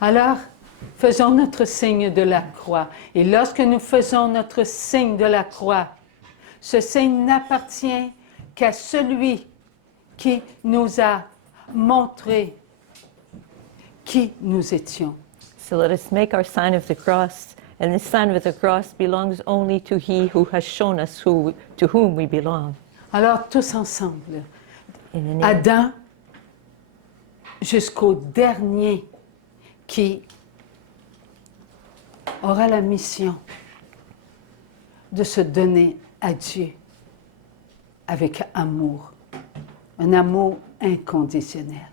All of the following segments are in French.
Alors, faisons notre signe de la croix. Et lorsque nous faisons notre signe de la croix, ce signe n'appartient qu'à celui qui nous a montré qui nous étions. So let us make our sign of the cross, and this sign of the cross belongs only to He who has shown us to whom we belong. Alors, tous ensemble, In the name Adam jusqu'au dernier qui aura la mission de se donner à Dieu avec amour, un amour inconditionnel.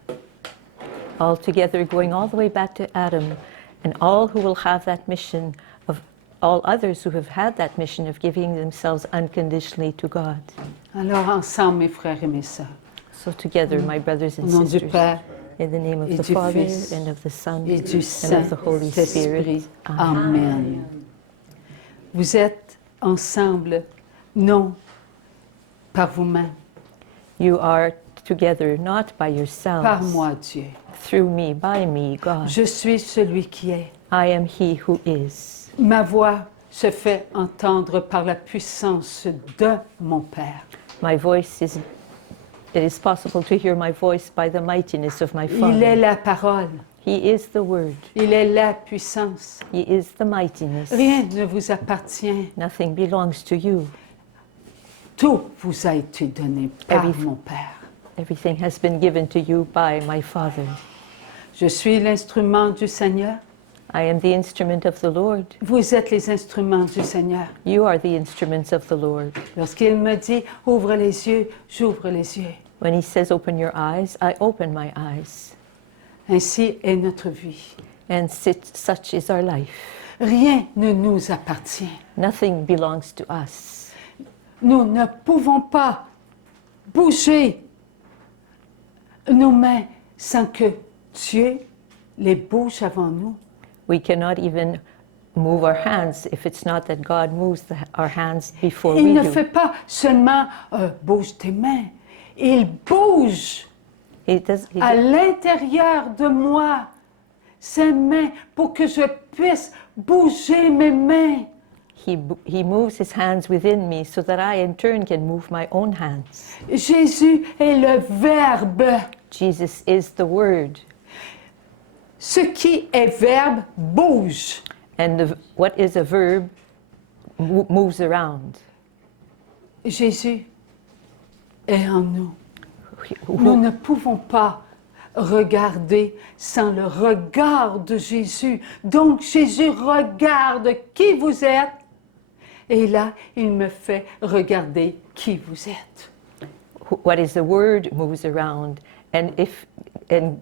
all together, going all the way back to Adam, and all who will have that mission of all others who have had that mission of giving themselves unconditionally to God. Alors ensemble, mes frères et mes sœurs, So together, my brothers au and nom du sisters, Père in the name of et the du Father, Fils and of the Son, et du and of the Holy Saint-Esprit. Spirit. Amen. Vous êtes ensemble, non par vous-même, You are together, not by yourselves, par moi, Dieu. through me, by me, God. Je suis celui qui est. I am He who is. Ma voix se fait entendre par la puissance de mon Père. My voice is, it is possible to hear my voice by the mightiness of my Il est Father. la parole, He is the Word. il est la puissance. He is the mightiness. Rien ne vous appartient. Nothing belongs to you. Tout vous a été donné par Everything. mon Père. Everything has been given to you by my Father. Je suis l'instrument du Seigneur. I am the instrument of the Lord. Vous êtes les instruments du Seigneur. You are the instruments of the Lord. Lorsqu'il me dit « ouvre les yeux », j'ouvre les yeux. When He says, open your eyes, I open my eyes. Ainsi est notre vie. And such is our life. Rien ne nous appartient. Nothing belongs to us. Nous ne pouvons pas bouger nos mains sans que Dieu les bouge avant nous. We cannot even move our hands if it's not that God moves our hands before Il we ne do. fait pas seulement bouge tes mains. Il bouge He does, he à does- l'intérieur de moi ses mains pour que je puisse bouger mes mains. he moves His hands within me so that I in turn can move my own hands. Jésus est le Verbe. Jesus is the Word. Ce qui est Verbe bouge. And what is a verb moves around. Jésus est en nous. Who- Nous ne pouvons pas regarder sans le regard de Jésus. Donc Jésus regarde qui vous êtes et là, il me fait regarder qui vous êtes. what is the Word moves around. And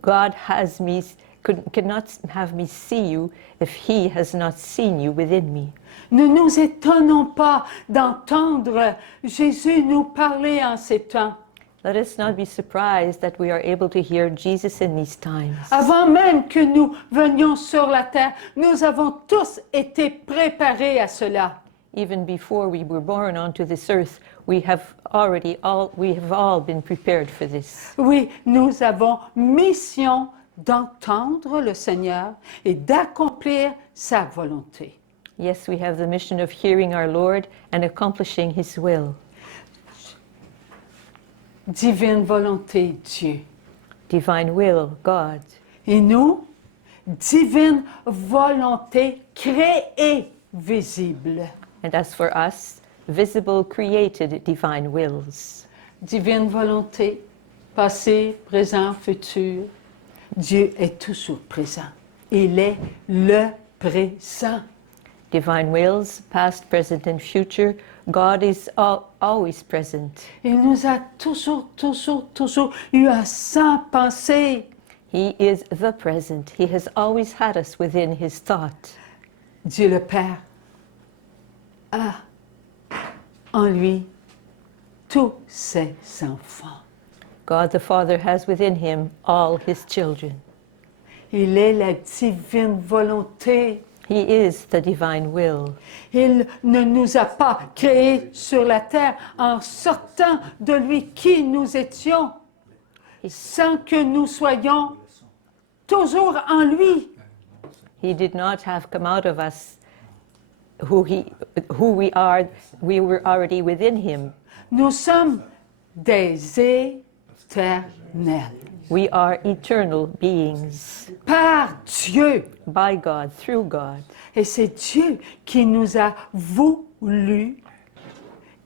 God has me, could not have me see you if He has not seen you within me. Ne nous étonnons pas d'entendre Jésus nous parler en ces temps. Let us not be surprised that we are able to hear Jesus in these times. Avant même que nous venions sur la terre, nous avons tous été préparés à cela. Even before we were born onto this earth, we have all been prepared for this. Oui, nous avons mission d'entendre le Seigneur et d'accomplir sa volonté. Yes, we have the mission of hearing our Lord and accomplishing His will. Divine volonté, Dieu. Divine will, God. Et nous, divine volonté créée, visible. And as for us, visible, created divine wills. Divine volonté, passé, présent, futur. Dieu est toujours présent. Il est le présent. Divine wills, past, present, and future. God is always present. Il nous a toujours eu à sa pensée. He is the present. He has always had us within His thought. Dieu le Père a en lui tous ses enfants. God the Father has within Him all His children. Il est la divine volonté. He is the divine will. Il ne nous a pas créés sur la terre en sortant de lui qui nous étions, sans que nous soyons toujours en lui. He did not have come out of us who we are. We were already within him. Nous sommes des éternels. We are eternal beings Par Dieu. by God, through God. Et c'est Dieu qui nous a voulu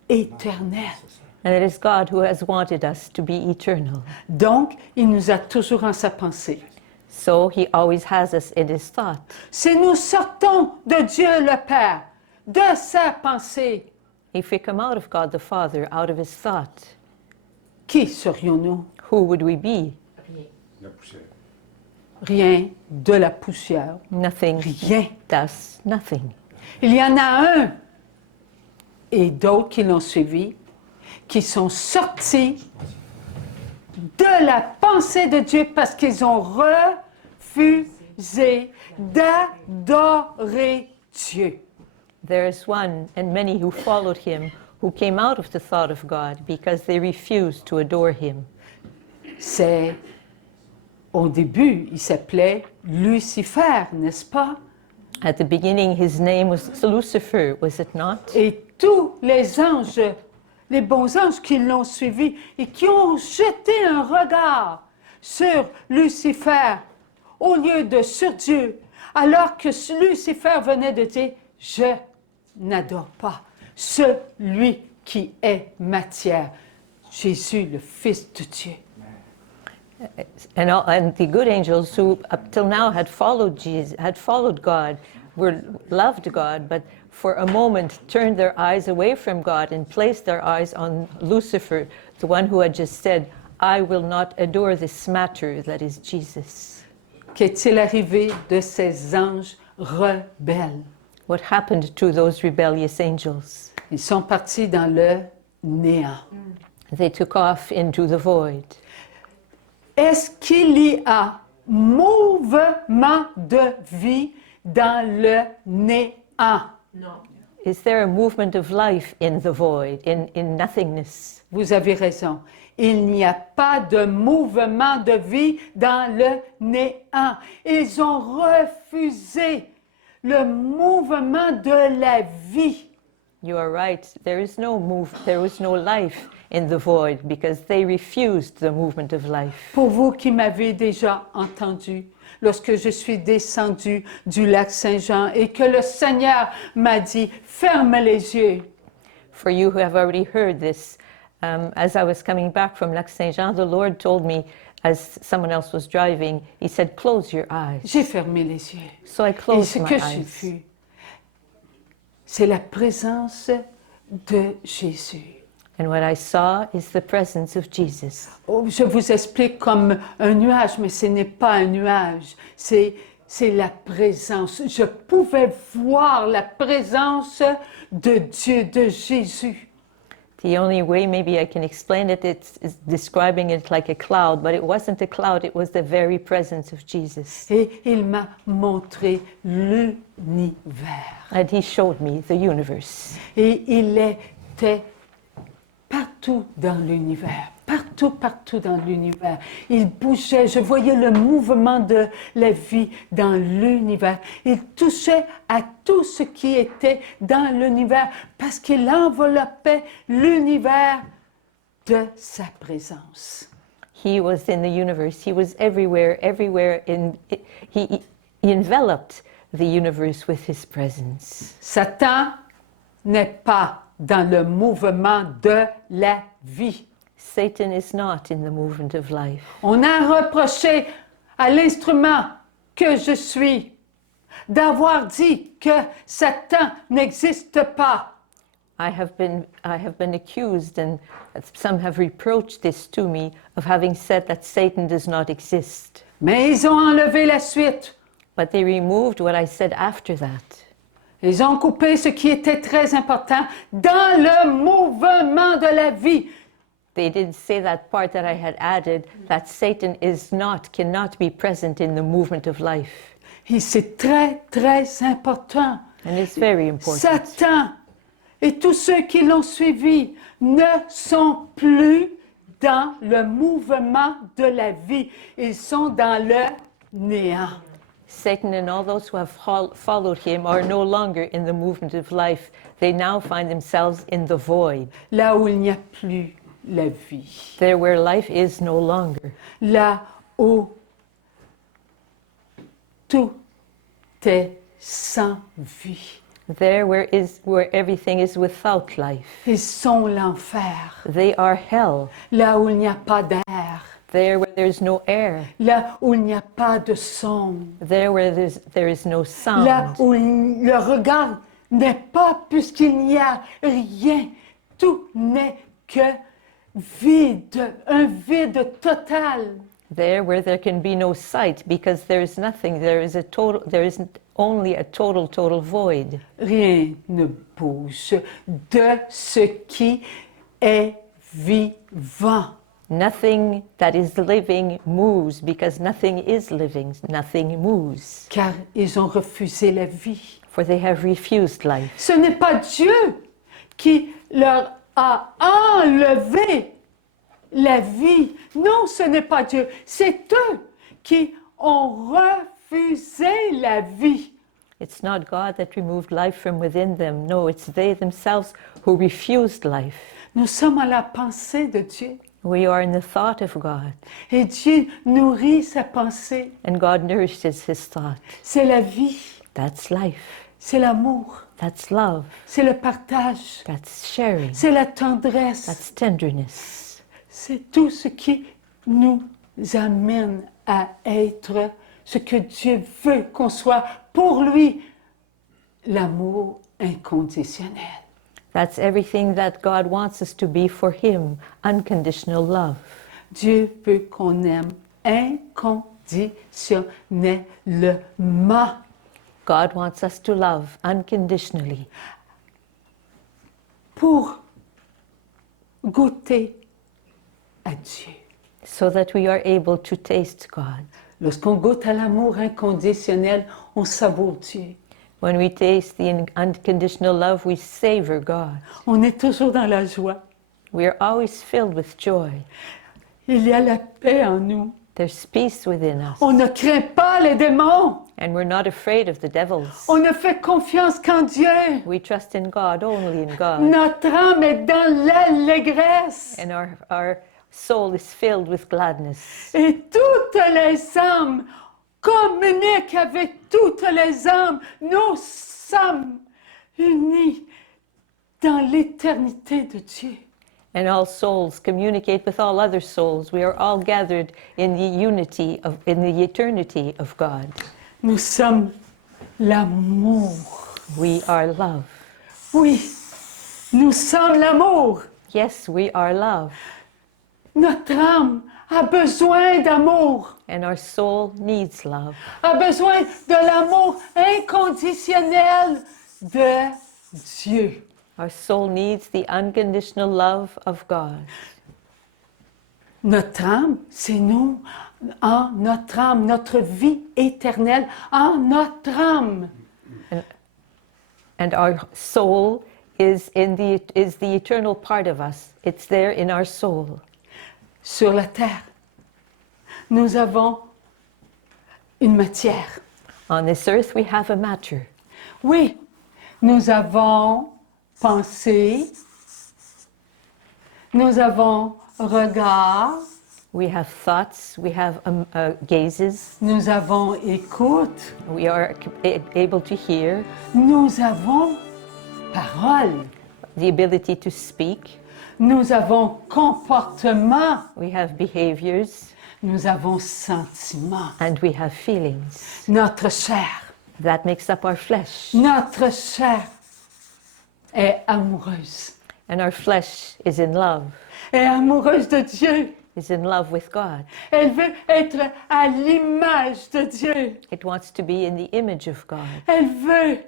éternels. And it is God who has wanted us to be eternal. Donc, il nous a toujours en sa pensée. So he always has us in his thought. Si nous sortons de Dieu le Père, de sa pensée, If we come out of God the Father, out of his thought, qui serions-nous? who would we be? La poussière. Rien, de la poussière, Nothing, rien. dust, nothing. Il y en a un et d'autres qui l'ont suivi, qui sont sortis de la pensée de Dieu parce qu'ils ont refusé d'adorer Dieu. There is one and many who followed him who came out of the thought of God because they refused to adore him. C'est, au début, il s'appelait Lucifer, n'est-ce pas? At the beginning, his name was Lucifer, was it not? Et tous les anges, les bons anges qui l'ont suivi et qui ont jeté un regard sur Lucifer au lieu de sur Dieu, alors que Lucifer venait de dire « Je n'adore pas celui qui est matière, Jésus, le Fils de Dieu. » And the good angels who up till now had followed Jesus, had followed God, loved God, but for a moment turned their eyes away from God and placed their eyes on Lucifer, the one who had just said, I will not adore this matter that is Jesus. Qu'est-il arrivé de ces anges rebelles? What happened to those rebellious angels? Ils sont partis dans le néant. They took off into the void. Est-ce qu'il y a mouvement de vie dans le néant? Is there a movement of life in the void, in nothingness? Vous avez raison. Il n'y a pas de mouvement de vie dans le néant. Ils ont refusé le mouvement de la vie. You are right. There is no life in the void because they refused the movement of life. Pour vous qui m'avez déjà entendu, lorsque je suis descendu du lac Saint-Jean et que le Seigneur m'a dit, ferme les yeux. For you who have already heard this, as I was coming back from Lac Saint-Jean, the Lord told me, as someone else was driving, he said, close your eyes. J'ai fermé les yeux. So I Et closed ce my que j'ai eyes. vu, c'est la présence de Jésus. And what I saw is the presence of Jesus. Oh, je vous explique comme un nuage, mais ce n'est pas un nuage, c'est la présence. Je pouvais voir la présence de Dieu, de Jésus. The only way maybe I can explain it is describing it like a cloud, but it wasn't a cloud, it was the very presence of Jesus. Et il m'a montré l'univers. And he showed me the universe. Et il était partout dans l'univers, partout dans l'univers. Il bougeait, je voyais le mouvement de la vie dans l'univers. Il touchait à tout ce qui était dans l'univers parce qu'il enveloppait l'univers de sa présence. He was in the universe. He was everywhere. He enveloped the universe with his presence. Satan n'est pas dans le mouvement de la vie. Satan is not in the movement of life. On a reproché à l'instrument que je suis d'avoir dit que Satan n'existe pas. I have been accused, and some have reproached this to me, of having said that Satan does not exist. Mais ils ont enlevé la suite. But they removed what I said after that. Ils ont coupé ce qui était très important dans le mouvement de la vie. They didn't say that part that I had added, that Satan cannot be present in the movement of life. Et c'est très, très important. And it's very important. Satan et tous ceux qui l'ont suivi ne sont plus dans le mouvement de la vie. Ils sont dans le néant. Satan and all those who have followed him are no longer in the movement of life. They now find themselves in the void, là où il n'y a plus la vie, there where life is no longer, là où tout est sans vie. there where everything is without life. Ils sont l'enfer, They are hell, là où il n'y a pas d'air, there where there's no air, là où il n'y a pas de son, there where there is no là sound, où le regard n'est pas puisqu'il n'y a rien. Tout n'est que vide, un vide total. there where there can be no sight because there is nothing. There is only a total void. Rien ne bouge de ce qui est vivant. Nothing that is living moves because nothing is living, nothing moves. Car ils ont refusé la vie. For they have refused life. Ce n'est pas Dieu qui leur a enlevé la vie. Non, ce n'est pas Dieu. C'est eux qui ont refusé la vie. It's not God that removed life from within them. No, it's they themselves who refused life. Nous sommes à la pensée de Dieu. We are in the thought of God, Et Dieu nourrit sa pensée. and God nourishes his thought. C'est la vie, That's life. c'est l'amour, That's love. c'est le partage, That's sharing. c'est la tendresse. That's tenderness. C'est tout ce qui nous amène à être ce que Dieu veut qu'on soit pour lui, l'amour inconditionnel. That's everything that God wants us to be for him, unconditional love. Dieu veut qu'on aime inconditionnellement. God wants us to love unconditionally Pour goûter à Dieu. so that we are able to taste God. Lorsqu'on goûte à l'amour inconditionnel, on savoure Dieu. When we taste the unconditional love, we savor God. On est toujours dans la joie. We are always filled with joy. Il y a la paix en nous. There's peace within us. On ne craint pas les démons. And we're not afraid of the devils. On ne fait confiance qu'en Dieu. We trust in God, only in God. Notre âme est dans l'allégresse. And our soul is filled with gladness. Et toutes les âmes communiquent avec toutes les âmes. Nous sommes unis dans l'éternité de Dieu. And all souls communicate with all other souls. We are all gathered in the eternity of God. Nous sommes l'amour. We are love. Oui, nous sommes l'amour. Yes, we are love. Notre âme a besoin d'amour, And our soul needs love. a besoin de l'amour inconditionnel de Dieu. Our soul needs the unconditional love of God. Notre âme, c'est nous, en notre âme, notre vie éternelle, en notre âme. And our soul is the eternal part of us. It's there in our soul. Sur la terre, nous avons une matière. On this earth we have a matter. Oui, nous avons pensée, nous avons regard, We have thoughts, we have gazes, nous avons écoute, we are able to hear, nous avons parole, the ability to speak, nous avons comportement, we have behaviors, nous avons sentiment. and we have feelings. Notre chair, That makes up our flesh. notre chair est amoureuse, And our flesh is in love, est amoureuse de Dieu. is in love with God. Elle veut être à l'image de Dieu. It wants to be in the image of God. Elle veut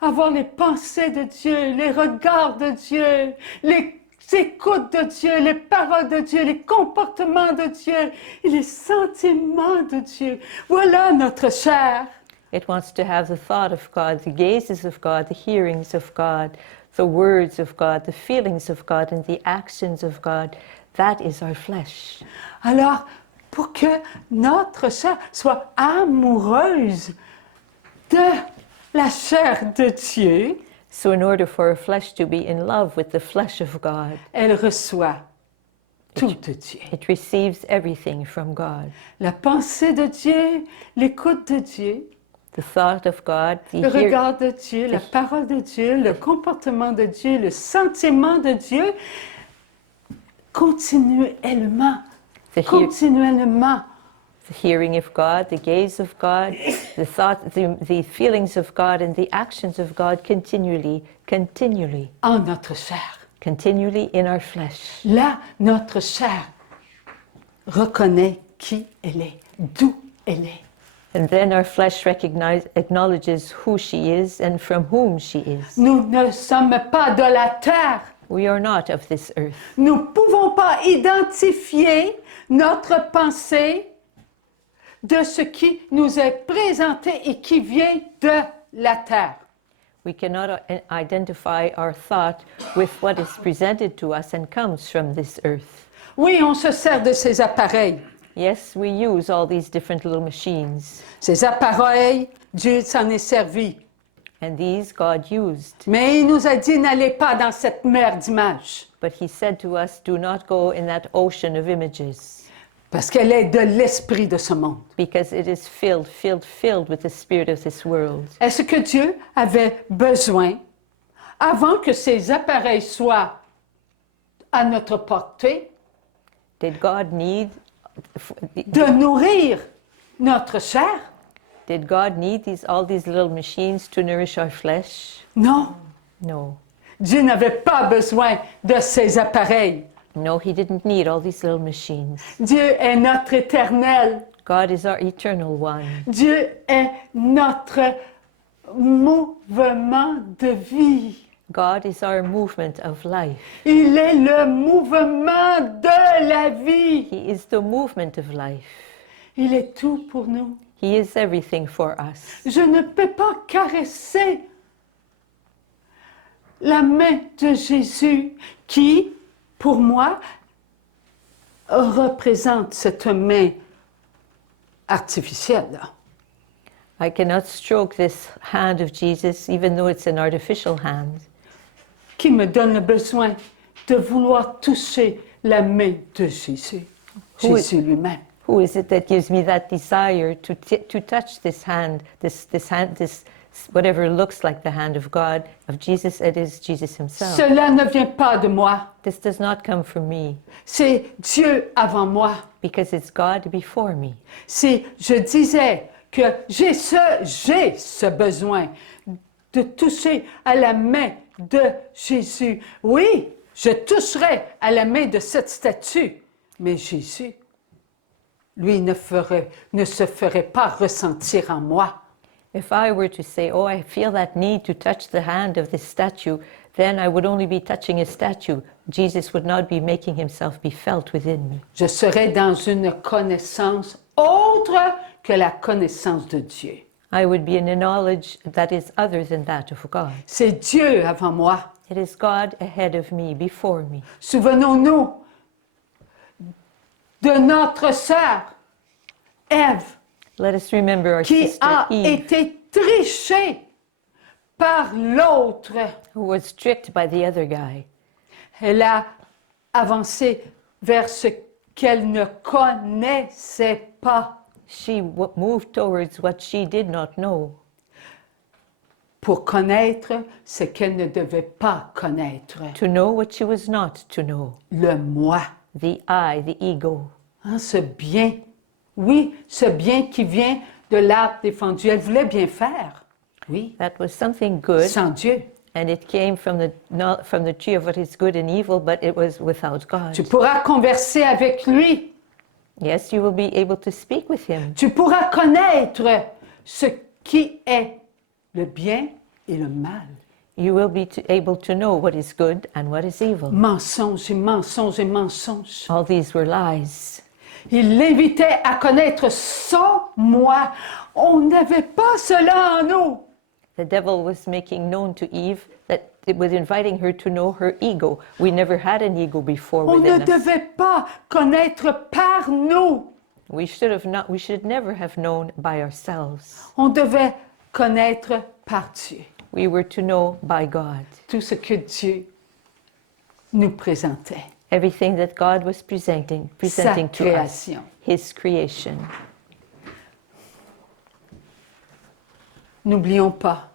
avoir les pensées de Dieu, les regards de Dieu, les écoutes de Dieu, les paroles de Dieu, les comportements de Dieu et les sentiments de Dieu. Voilà notre chair. It wants to have the thought of God, the gazes of God, the hearings of God, the words of God, the feelings of God, and the actions of God. That is our flesh. Alors, pour que notre chair soit amoureuse de la chair de Dieu, So in order for our flesh to be in love with the flesh of God, elle reçoit tout de Dieu. it receives everything from God. La pensée de Dieu, l'écoute de Dieu, The thought of God, le regard de Dieu, la parole de Dieu, le comportement de Dieu, le sentiment de Dieu, continuellement, continuellement. the hearing of God, the gaze of God, the thought, the feelings of God, and the actions of God continually En notre chair. in our flesh. Là, notre chair reconnaît qui elle est, d'où elle est. And then our flesh acknowledges who she is and from whom she is. Nous ne sommes pas de la terre. We are not of this earth. Nous ne pouvons pas identifier notre pensée de ce qui nous est présenté et qui vient de la terre. We cannot identify our thought with what is presented to us and comes from this earth. Oui, on se sert de ces appareils. Yes, we use all these different little machines, Ces appareils, Dieu s'en est servi. and these God used. Mais il nous a dit, n'allez pas dans cette mer d'images, But He said to us, do not go in that ocean of images, parce qu'elle est de l'esprit de ce monde. because it is filled with the spirit of this world. Est-ce que Dieu avait besoin, avant que ces appareils soient à notre portée, Did God need de nourrir notre chair? all these little machines to nourish our flesh? Non. No. Dieu n'avait pas besoin de ces appareils. No, He didn't need all these little machines. Dieu est notre éternel. God is our eternal one. Dieu est notre mouvement de vie. God is our movement of life. Il est le mouvement de la vie. He is the movement of life. Il est tout pour nous. He is everything for us. Je ne peux pas caresser la main de Jésus qui, pour moi, représente cette main artificielle. I cannot stroke this hand of Jesus, even though it's an artificial hand. Qui me donne le besoin de vouloir toucher la main de Jésus, Jésus lui-même. Who is it that gives me that desire to touch this hand, this whatever looks like the hand of God, of Jesus? It is Jesus Himself. Cela ne vient pas de moi, This does not come from me, c'est Dieu avant moi. because it's God before me. Si je disais que j'ai ce besoin de toucher à la main de Jésus, oui, je toucherai à la main de cette statue, mais Jésus, lui, ne se ferait pas ressentir en moi. If I were to say, oh, I feel that need to touch the hand of this statue, then I would only be touching a statue. Jesus would not be making Himself be felt within me. Je serais dans une connaissance autre que la connaissance de Dieu. I would be in a knowledge that is other than that of God. C'est Dieu avant moi. It is God ahead of me, before me. Souvenons-nous de notre sœur Ève, Let us remember our qui sister a Eve, été trichée par l'autre. who was tricked by the other guy. Elle a avancé vers ce qu'elle ne connaissait pas She moved towards what she did not know, pour connaître ce qu'elle ne devait pas connaître. to know what she was not to know. Le moi. The I, the ego. Hein, ce bien. Oui, ce bien qui vient de l'arbre défendu. Elle voulait bien faire. Oui. That was something good, Sans Dieu. and it came from the tree of what is good and evil, but it was without God. Tu pourras converser avec lui. Yes, you will be able to speak with Him. Tu pourras connaître ce qui est le bien et le mal. You will be able to know what is good and what is evil. Mensonge et mensonge et mensonge. All these were lies. Il l'invitait à connaître son moi. On n'avait pas cela en nous. The devil was making known to Eve that it was inviting her to know her ego. We never had an ego before On ne within us. devait pas connaître par nous. We should never have known by ourselves. On devait connaître par Dieu We were to know by God. tout ce que Dieu nous présentait, Everything that God was presenting sa to us, création. His creation. N'oublions pas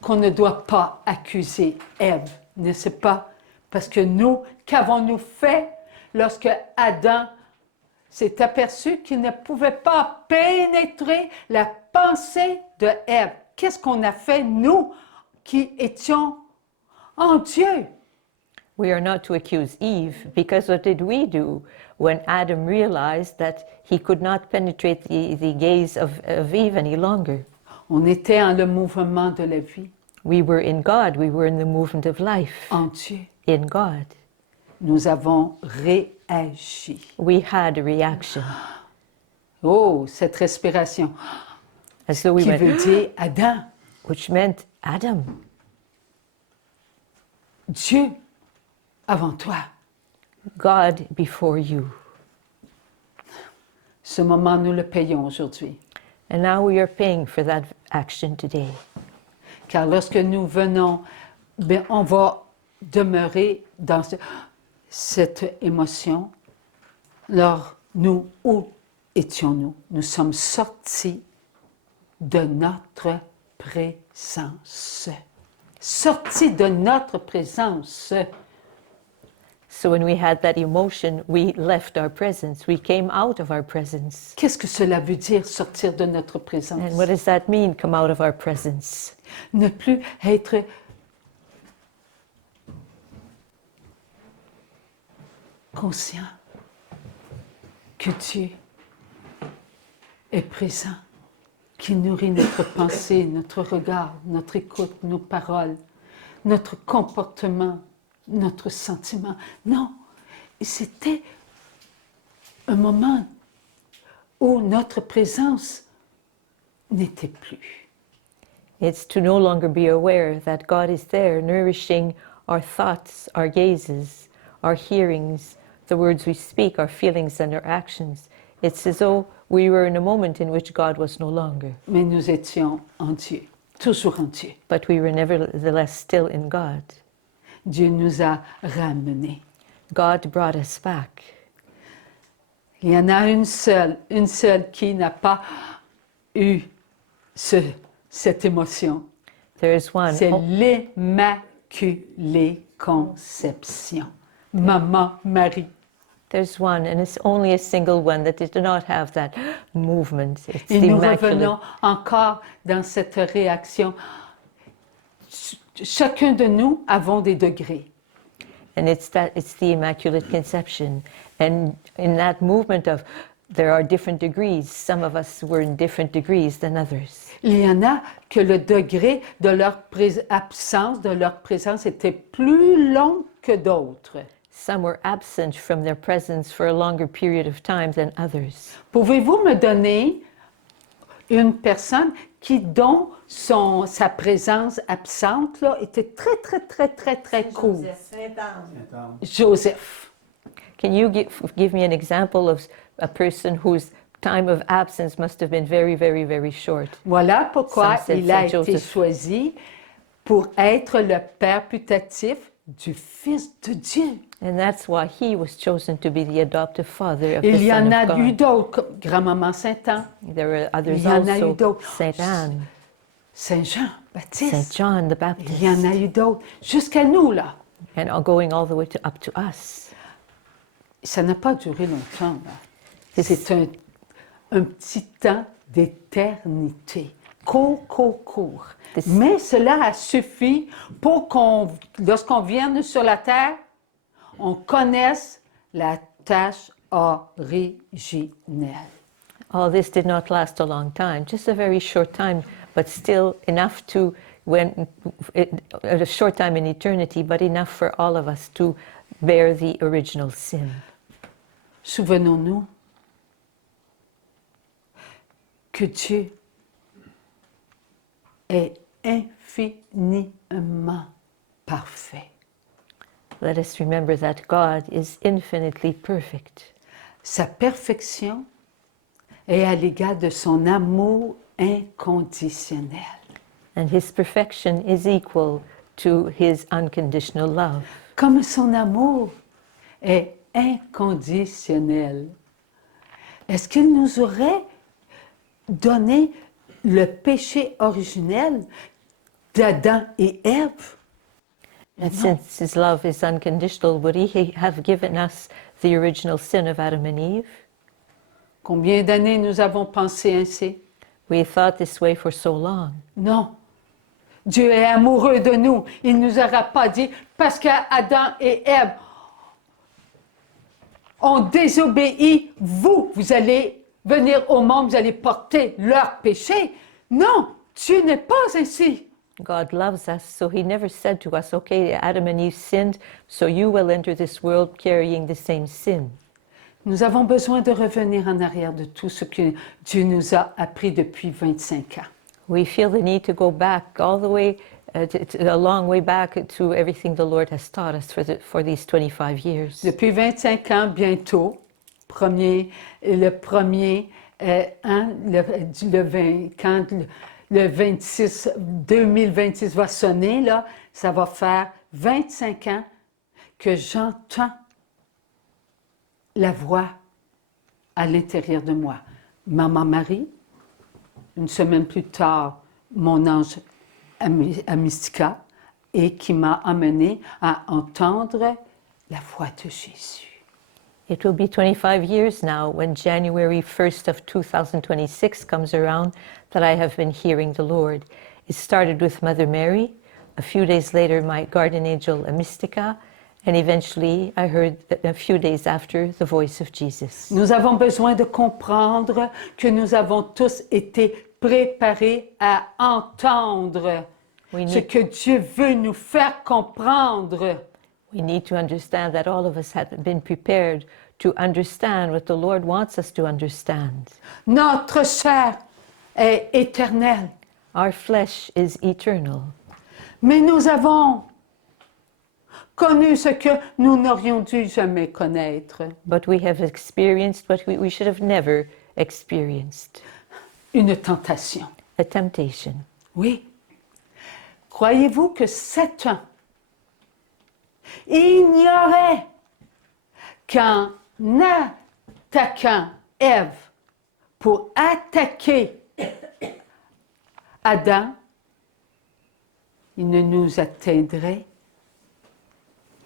qu'on ne doit pas accuser Ève, n'est-ce pas? Parce que nous, qu'avons-nous fait lorsque Adam s'est aperçu qu'il ne pouvait pas pénétrer la pensée de Ève? Qu'est-ce qu'on a fait, nous, qui étions en Dieu? We are not to accuse Eve, because what did we do when Adam realized that he could not penetrate the gaze of Eve any longer? On était en le mouvement de la vie, We were in God, we were in the movement of life, en Dieu. in God. Nous avons réagi. We had a reaction, Oh, cette respiration as though we qui went, veut dire Adam, which meant, Adam, Dieu avant toi. God before you. Ce moment, nous le payons aujourd'hui. And now we are paying for that action today. Car lorsque nous venons, bien, on va demeurer dans cette émotion. Alors, nous, où étions-nous? Nous sommes sortis de notre présence. Sortis de notre présence. So when we had that emotion, we left our presence. We came out of our presence. Qu'est-ce que cela veut dire, sortir de notre présence? And what does that mean, come out of our presence? Ne plus être conscient que Dieu est présent, qui nourrit notre pensée, notre regard, notre écoute, nos paroles, notre comportement, notre sentiment. Non, c'était un moment où notre présence n'était plus. It's to no longer be aware that God is there, nourishing our thoughts, our gazes, our hearings, the words we speak, our feelings and our actions. It's as though we were in a moment in which God was no longer, Mais nous étions en Dieu, toujours en Dieu. but we were nevertheless still in God. Dieu nous a ramenés. God brought us back. Il y en a une seule qui n'a pas eu cette émotion. There is one. C'est l'Immaculée Conception. Maman Marie. There's one, and it's only a single one that did not have that movement. It's Et the nous Immaculate. revenons encore dans cette réaction. Chacun de nous avons des degrés. And it's the Immaculate Conception. And in that movement of, there are different degrees. Some of us were in different degrees than others. Il y en a que le degré de leur absence, de leur présence était plus long que d'autres. Some were absent from their presence for a longer period of time than others. Pouvez-vous me donner une personne dont sa présence absente là, était très courte? Joseph. Can you give me an example of a person whose time of absence must have been very, very, very short? Voilà pourquoi Some said il a Saint été Joseph. choisi pour être le père putatif du Fils de Dieu. And that's why he was chosen to be the adoptive father of Il the y Son en a of eu God. d'autres, comme grand-maman Saint-Anne, There were others Il y en a eu also, d'autres. Saint Anne, Saint-Jean Saint Baptiste. John the Il y en Baptist, a eu d'autres, jusqu'à nous, là. and going all the way up to us. Ça n'a pas duré longtemps, là. This- C'est un petit temps d'éternité. Court. This- Mais cela a suffi pour lorsqu'on vienne sur la terre, on connaisse la tâche originelle. All this did not last a long time, just a very short time, but still enough to, a short time in eternity, but enough for all of us to bear the original sin. Souvenons-nous que Dieu est infiniment parfait. Let us remember that God is infinitely perfect. Sa perfection est à l'égard de son amour inconditionnel. And his perfection is equal to his unconditional love. Comme son amour est inconditionnel, est-ce qu'il nous aurait donné le péché originel d'Adam et Ève? And since his love is unconditional, would he have given us the original sin of Adam and Eve? Combien d'années nous avons pensé ainsi? We thought this way for so long. Non. Dieu est amoureux de nous. Il ne nous aura pas dit, parce qu'Adam et Ève ont désobéi, vous allez venir au monde, vous allez porter leur péché. Non, Dieu n'est pas ainsi. God loves us, so he never said to us, okay, Adam and Eve sinned, so you will enter this world carrying the same sin. Nous avons besoin de revenir en arrière de tout ce que Dieu nous a appris depuis 25 ans. We feel the need to go back all the way, a long way back to everything the Lord has taught us for these 25 years. Depuis 25 ans, bientôt, quand le 26, 2026 va sonner, là, ça va faire 25 ans que j'entends la voix à l'intérieur de moi. Maman Marie, une semaine plus tard, mon ange à Mystica, et qui m'a amené à entendre la voix de Jésus. It will be 25 years now when January 1st of 2026 comes around that I have been hearing the Lord. It started with Mother Mary, a few days later my guardian angel Mystica, and eventually I heard a few days after the voice of Jesus. Nous avons besoin de comprendre que nous avons tous été préparés à entendre ce que Dieu veut nous faire comprendre. We need to understand that all of us have been prepared to understand what the Lord wants us to understand. Notre chair est éternelle. Our flesh is eternal. Mais nous avons connu ce que nous n'aurions dû jamais connaître. But we have experienced what we should have never experienced. Une tentation. A temptation. Oui. Croyez-vous que Satan ignorait qu'en attaquant Ève pour attaquer Adam, il ne nous atteindrait?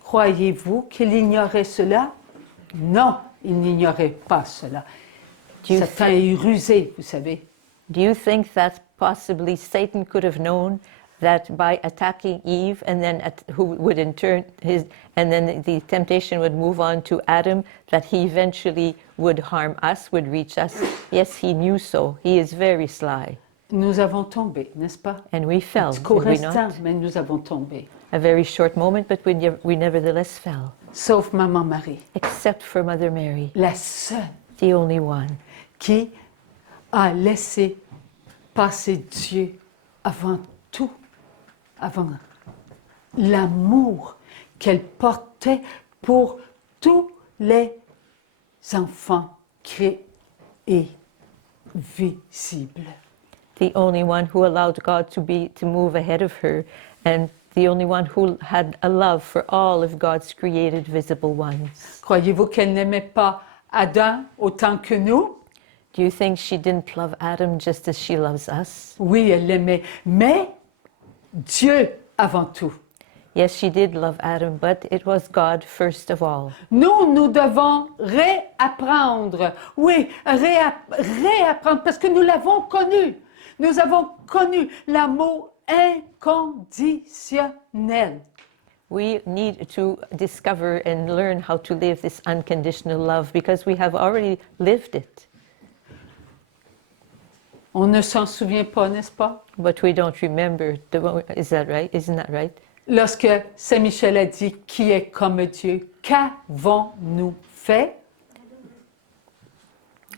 Croyez-vous qu'il ignorait cela? Non, il n'ignorait pas cela. Satan est rusé, vous savez. Do you think that possibly Satan could have known that by attacking Eve, and then who would in turn and then the temptation would move on to Adam, that he eventually would harm us, would reach us? Yes, he knew so. He is very sly. Nous avons tombé, n'est-ce pas? And we fell, C'est court did we instant, not? mais nous avons tombé. A very short moment, but we nevertheless fell. Sauf Maman Marie, Except for Mother Mary, la seule the only one qui a laissé passer Dieu avant tout, avant l'amour qu'elle portait pour tous les enfants créés visibles. the only one who allowed God to move ahead of her, and the only one who had a love for all of God's created visible ones. Croyez-vous qu'elle n'aimait pas Adam autant que nous? Do you think she didn't love Adam just as she loves us? Oui, elle l'aimait, mais Dieu avant tout. Yes, she did love Adam, but it was God first of all. Nous devons réapprendre. Oui, réapprendre, parce que nous l'avons connu. Nous avons connu l'amour inconditionnel. We need to discover and learn how to live this unconditional love because we have already lived it. On ne s'en souvient pas, n'est-ce pas? But we don't remember. Is that right? Isn't that right? Lorsque Saint Michel a dit « Qui est comme Dieu? Qu'avons-nous fait? »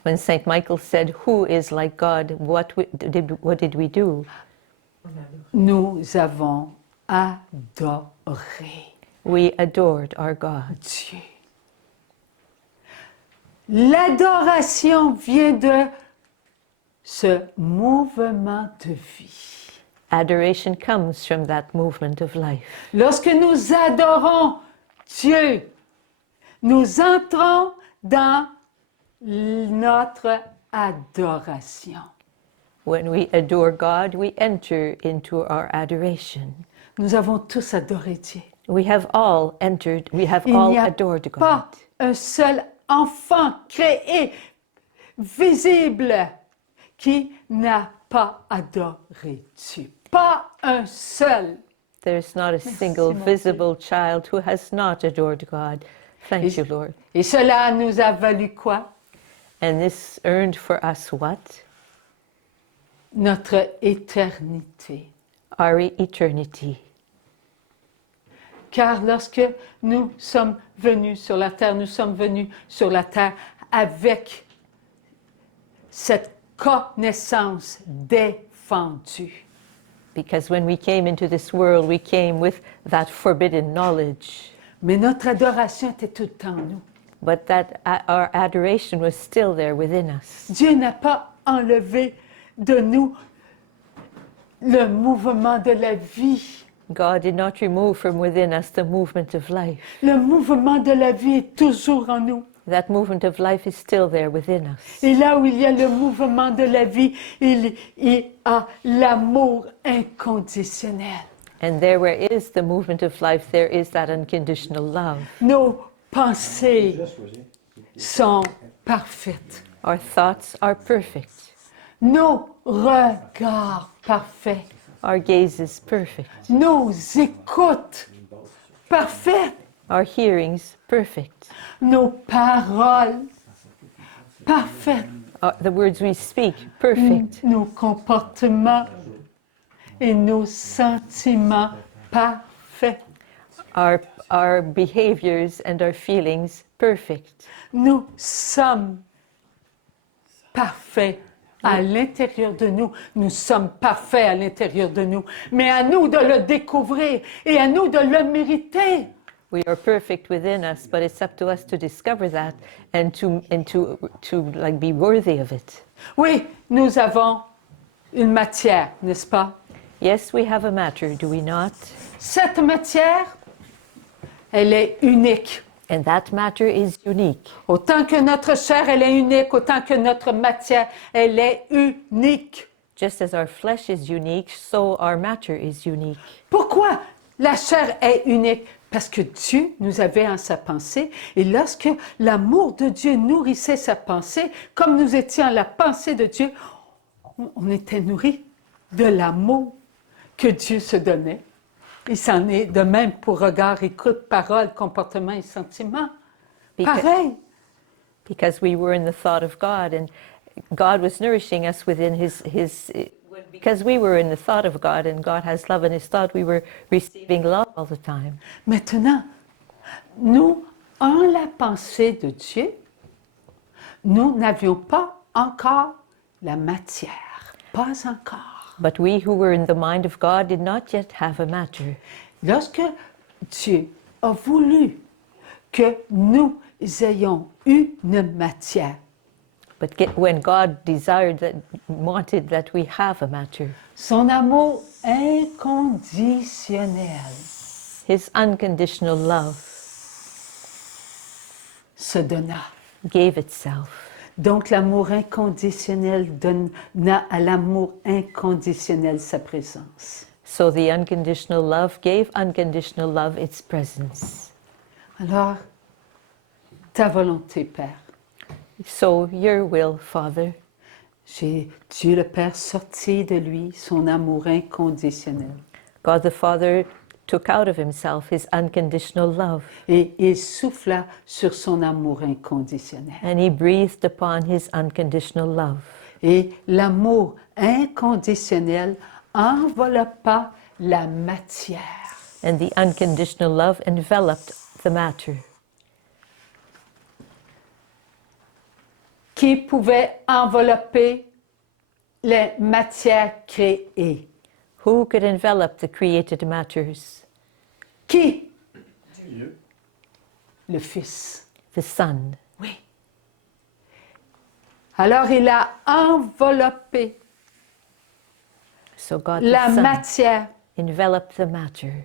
When Saint Michael said, "Who is like God?" What did we do? Nous avons adoré We adored our God. Dieu. L'adoration vient de ce mouvement de vie. Adoration comes from that movement of life. Lorsque nous adorons Dieu, nous entrons dans notre adoration. When we adore God, we enter into our adoration. Nous avons tous adoré Dieu. We have all entered, we have Il all n'y a adored God. pas un seul enfant créé, visible, qui n'a pas adoré Dieu. Pas un seul. There's not a single mon visible child who has not adored God. Thank you, Lord. Et cela nous a valu quoi? And this earned for us what? Notre éternité. Our eternity. Car lorsque nous sommes venus sur la terre, nous sommes venus sur la terre avec cette connaissance défendue. Because when we came into this world, we came with that forbidden knowledge. Mais notre adoration était tout le temps en nous. But that our adoration was still there within us. Dieu n'a pas enlevé de nous le mouvement de la vie. God did not remove from within us the movement of life. Le mouvement de la vie est toujours en nous. That movement of life is still there within us. Et là où il y a le mouvement de la vie, il y a l'amour inconditionnel. And there where is the movement of life, there is that unconditional love. Nos pensées sont parfaites. Our thoughts are perfect. Nos regards parfaits. Our gaze is perfect. Nos écoutes parfaites. Our hearing's perfect. Nos paroles parfaites. The words we speak, perfect. Nos comportements et nos sentiments parfaits. Our behaviors and our feelings, perfect. Nous sommes parfaits à l'intérieur de nous. Nous sommes parfaits à l'intérieur de nous. Mais à nous de le découvrir et à nous de le mériter. We are perfect within us, but it's up to us to discover that and to like be worthy of it. Oui, nous avons une matière, n'est-ce pas? Yes, we have a matter, do we not? Cette matière, elle est unique. And that matter is unique. Autant que notre chair, elle est unique, autant que notre matière, elle est unique. Just as our flesh is unique, so our matter is unique. Pourquoi la chair est unique? Parce que Dieu nous avait en sa pensée, et lorsque l'amour de Dieu nourrissait sa pensée, comme nous étions la pensée de Dieu, on était nourris de l'amour que Dieu se donnait. Il s'en est de même pour regard, écoute, parole, comportement et sentiment. Pareil. Because we were in the thought of God, and God was nourishing us within because we were in the thought of God, and God has love in His thought, we were receiving love all the time. Maintenant, nous, en la pensée de Dieu, nous n'avions pas encore la matière. Pas encore. But we who were in the mind of God did not yet have a matter. Lorsque Dieu a voulu que nous ayons une matière, But when God wanted that we have a matter, son amour inconditionnel His unconditional love se donna. gave itself. Donc l'amour inconditionnel donna à l'amour inconditionnel sa présence. So the unconditional love gave unconditional love its presence. Alors, ta volonté, Père. So your will, Father. J'ai Dieu le Père sorti de lui son amour inconditionnel. God the Father took out of Himself His unconditional love. Et il souffla sur son amour inconditionnel. And He breathed upon His unconditional love. Et l'amour inconditionnel enveloppa la matière. And the unconditional love enveloped the matter. Qui pouvait envelopper les matières créées? Who could envelop the created matters? Qui? Dieu. Le Fils. The Son. Oui. Alors il a enveloppé So God la the Son matière enveloped the matter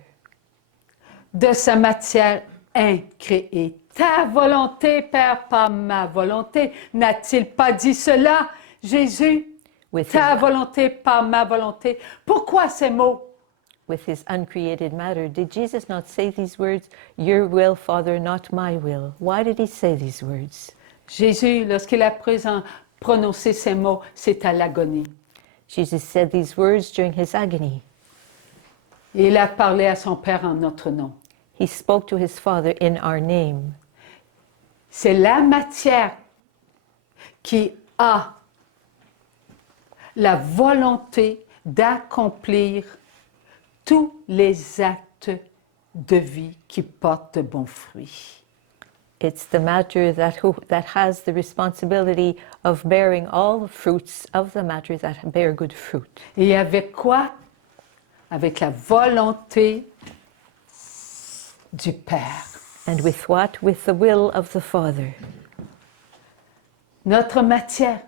de sa matière incréée. Ta volonté, Père, pas ma volonté. N'a-t-il pas dit cela, Jésus? with Ta his, volonté, pas ma volonté. Pourquoi ces mots? with his uncreated matter. Did Jesus not say these words? Your will, Father, not my will. Why did he say these words? Jésus, lorsqu'il a prononcé ces mots, c'est à l'agonie. Jesus said these words during his agony. Et il a parlé à son Père en notre nom. He spoke to his Father in our name. C'est la matière qui a la volonté d'accomplir tous les actes de vie qui portent de bons fruits. It's the matter that has the responsibility of bearing all the fruits of the matter that bear good fruit. Et avec quoi? Avec la volonté du Père. And with what? With the will of the Father. Notre matière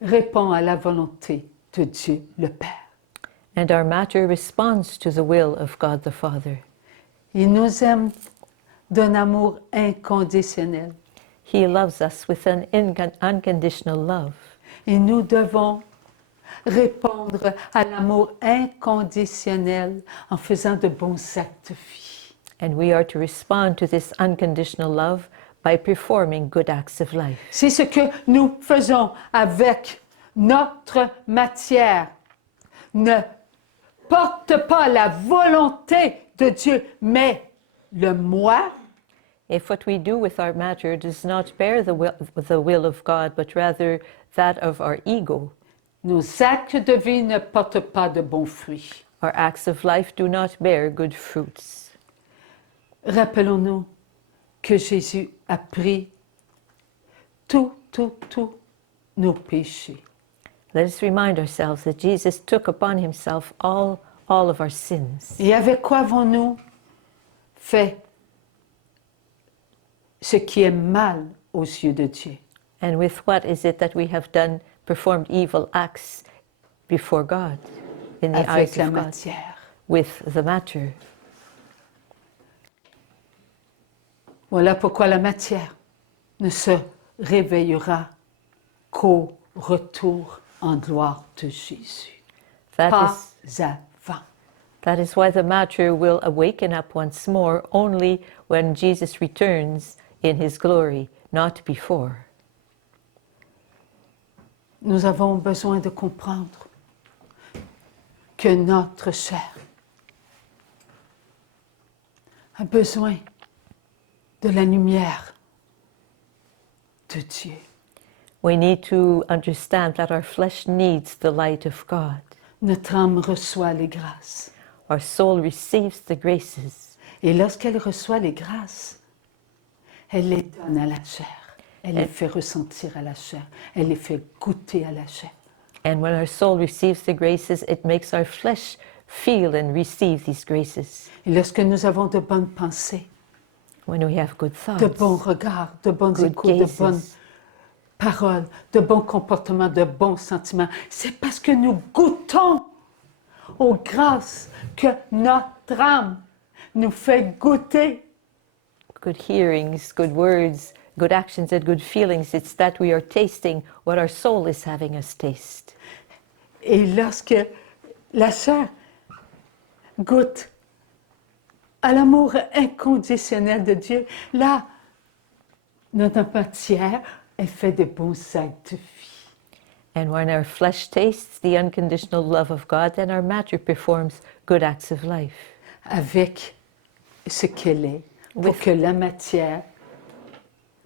répond à la volonté de Dieu le Père. And our matter responds to the will of God the Father. Il nous aime d'un amour inconditionnel. He loves us with an unconditional love. Et nous devons répondre à l'amour inconditionnel en faisant de bons actes de vie. And we are to respond to this unconditional love by performing good acts of life. C'est ce que nous faisons avec notre matière. Ne porte pas la volonté de Dieu, mais le moi. If what we do with our matter does not bear the will of God, but rather that of our ego, Nos actes de vie ne portent pas de bons fruits. our acts of life do not bear good fruits. Rappelons-nous que Jésus a pris tous nos péchés. Let us remind ourselves that Jesus took upon himself all of our sins. Et avec quoi avons-nous fait ce qui est mal aux yeux de Dieu? And with what is it that we have done, performed evil acts before God, in the Avec eyes la of God? matière. With the matter. Voilà pourquoi la matière ne se réveillera qu'au retour en gloire de Jésus. Pas avant. That is why the matter will awaken up once more only when Jesus returns in his glory, not before. Nous avons besoin de comprendre que notre chair a besoin de la lumière de Dieu. We need to understand that our flesh needs the light of God. Notre âme reçoit les grâces. Our soul receives the graces. Et lorsqu'elle reçoit les grâces, elle les donne à la chair. Elle les fait ressentir à la chair. Elle les fait goûter à la chair. And when our soul receives the graces, it makes our flesh feel and receive these graces. Et lorsque nous avons de bonnes pensées, When we have good thoughts, de bons regards, de bonnes good écoutes, de bonnes gazes, paroles, de bons comportements, de bons sentiments, c'est parce que nous goûtons aux grâces que notre âme nous fait goûter. good hearings, good words, good actions, and good feelings, it's that we are tasting what our soul is having us taste. Et lorsque la chair goûte à l'amour inconditionnel de Dieu, là, notre matière, elle fait de bons actes de vie. And when our flesh tastes the unconditional love of God, then our matter performs good acts of life. Avec ce qu'elle est, pour With- que la matière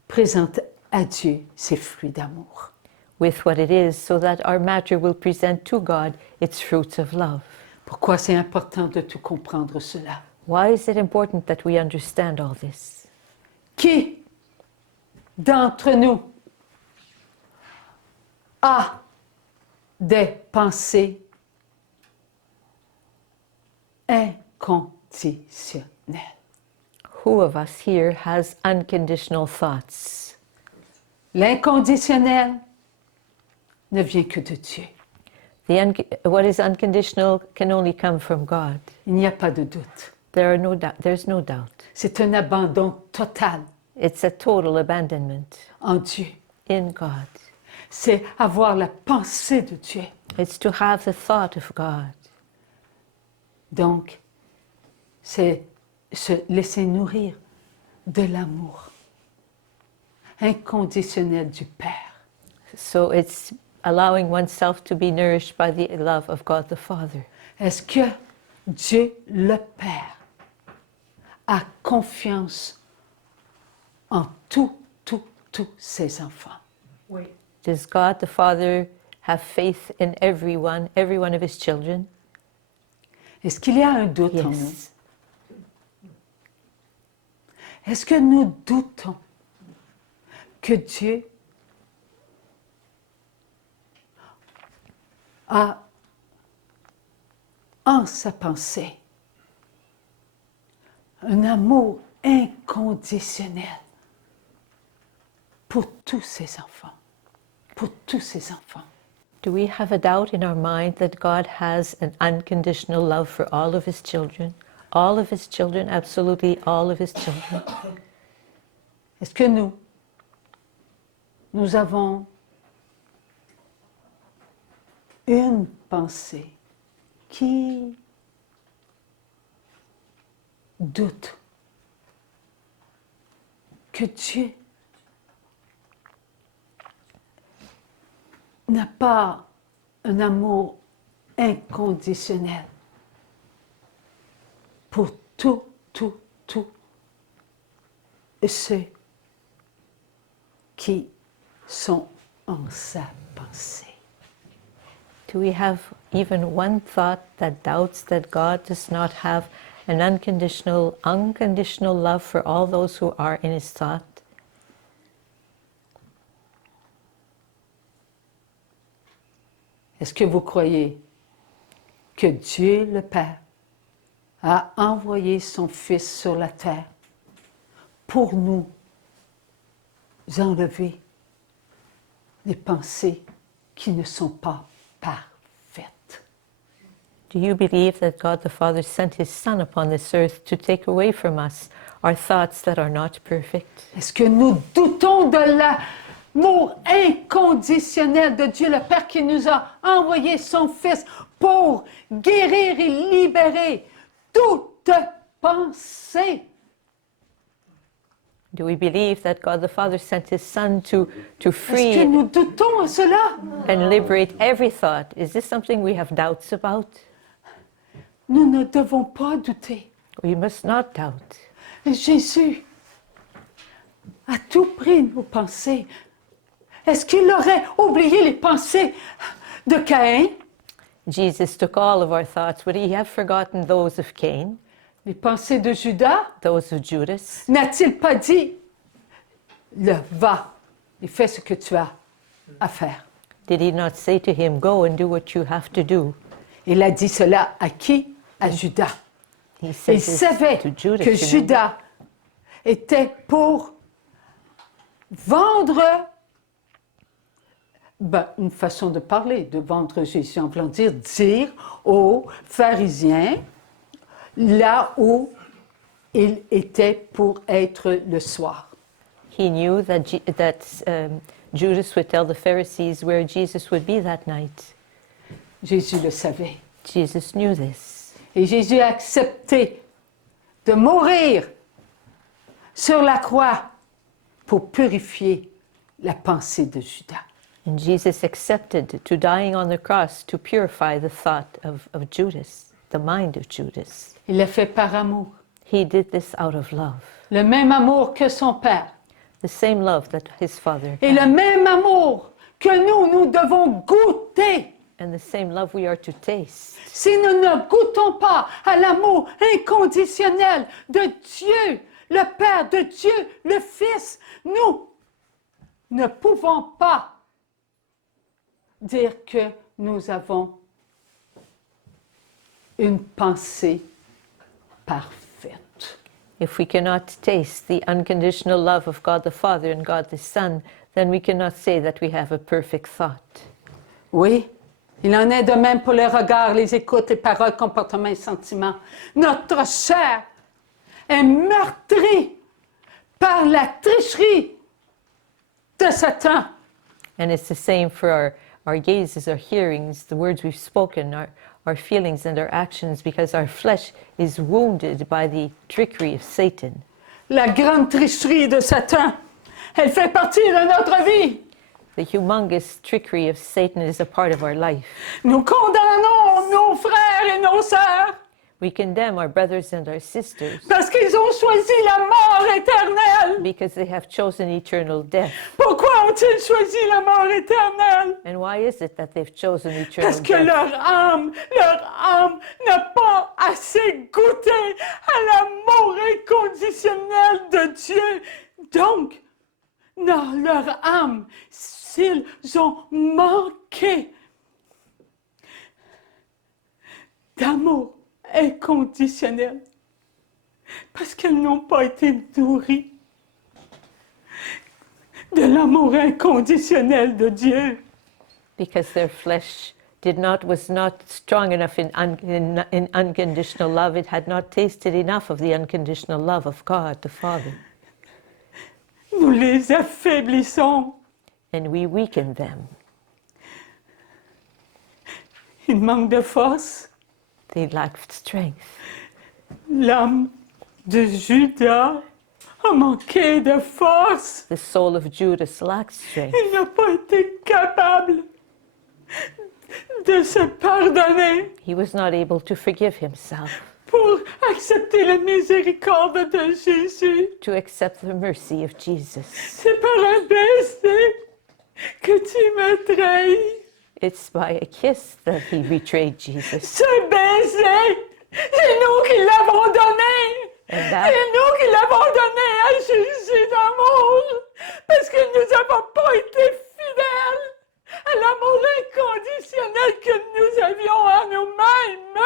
présente à Dieu ses fruits d'amour. With what it is, so that our matter will present to God its fruits of love. Pourquoi c'est important de tout comprendre cela? Why is it important that we understand all this? Qui d'entre nous a des pensées inconditionnelles? Who of us here has unconditional thoughts? L'inconditionnel ne vient que de Dieu. What is unconditional can only come from God. Il n'y a pas de doute. There's no doubt. C'est un abandon total It's a total abandonment en Dieu. in God. C'est avoir la pensée de Dieu. It's to have the thought of God. Donc, c'est se laisser nourrir de l'amour inconditionnel du Père. So it's allowing oneself to be nourished by the love of God the Father. Est-ce que Dieu le Père a confiance en tous ses enfants? Oui. Does God the Father have faith in every one of his children? Est-ce qu'il y a un doute en nous? Yes. Est-ce que nous doutons que Dieu a en sa pensée un amour inconditionnel pour tous ses enfants, pour tous ses enfants? Do we have a doubt in our mind that God has an unconditional love for all of his children? All of his children, absolutely all of his children. Est-ce que nous avons une pensée qui doute que Dieu n'a pas un amour inconditionnel pour tous ceux qui sont en sa pensée? Do we have even one thought that doubts that God does not have an unconditional love for all those who are in his thought? Est-ce que vous croyez que Dieu le Père a envoyé son Fils sur la terre pour nous enlever les pensées qui ne sont pas parfaites? Do you believe that God the Father sent his Son upon this earth to take away from us our thoughts that are not perfect? Est-ce que nous doutons de l'amour inconditionnel de Dieu le Père qui nous a envoyé son Fils pour guérir et libérer toute pensée? Do we believe that God the Father sent his Son to Est-ce que free nous doutons à cela? and liberate every thought? Is this something we have doubts about? Nous ne devons pas douter. We must not doubt. Jésus a tout pris nos pensées. Est-ce qu'il aurait oublié les pensées de Caïn? Jesus took all of our thoughts. Would he have forgotten those of Cain, Les pensées de Judas? those of Judas? N'a-t-il pas dit, va et fais ce que tu as à faire? Did he not say to him, go and do what you have to do? Il a dit cela à qui? À Judas. He said Il this savait to Judas. que you know. Judas était pour vendre, une façon de parler, de vendre Jésus, en voulant dire aux pharisiens là où il était pour être le soir. He knew that, Judas would tell the Pharisees where Jesus would be that night. Jésus le savait. Jesus knew this. Et Jésus a accepté de mourir sur la croix pour purifier la pensée de Judas. And Jesus accepted to dying on the cross to purify the thought of Judas, the mind of Judas. Il l'a fait par amour. He did this out of love. Le même amour que son Père. The same love that his Father Et had. le même amour que nous devons goûter. And the same love we are to taste. Si nous ne goûtons pas à l'amour inconditionnel de Dieu, le Père, de Dieu, le Fils, nous ne pouvons pas dire que nous avons une pensée parfaite. If we cannot taste the unconditional love of God the Father and God the Son, then we cannot say that we have a perfect thought. Oui, il en est de même pour les regards, les écoutes, les paroles, comportements et sentiments. Notre chair est meurtrie par la tricherie de Satan. And it's the same for our gazes, our hearings, the words we've spoken, our feelings and our actions, because our flesh is wounded by the trickery of Satan. La grande tricherie de Satan, elle fait partie de notre vie. The humongous trickery of Satan is a part of our life. Nous condamnons nos frères et nos sœurs We condemn our brothers and our sisters parce qu'ils ont choisi la mort éternelle. because they have chosen eternal death. Pourquoi ont-ils choisi la mort éternelle? And why is it that they've chosen eternal Parce que death? leur âme n'a pas assez goûté à l'amour inconditionnel de Dieu. Donc, dans leur âme, s'ils ont manqué d'amour inconditionnel, parce qu'ils n'ont pas été nourris de l'amour inconditionnel de Dieu. Because their flesh was not strong enough in unconditional love. It had not tasted enough of the unconditional love of God the Father. Nous les affaiblissons. And we weaken them. Ils manquent de force. They lack strength. L'âme de Judas a manqué de force. The soul of Judas lacks strength. Il n'a pas été capable de se pardonner He was not able to forgive himself, pour accepter la miséricorde de Jésus. to accept the mercy of Jesus. C'est par un baiser que tu m'as trahi. It's by a kiss that he betrayed Jesus. Ce baiser, c'est nous qui l'avons donné. And C'est that, nous qui l'avons donné à Jésus d'amour. Parce que nous n'avons pas été fidèles à l'amour inconditionnel que nous avions en nous-mêmes.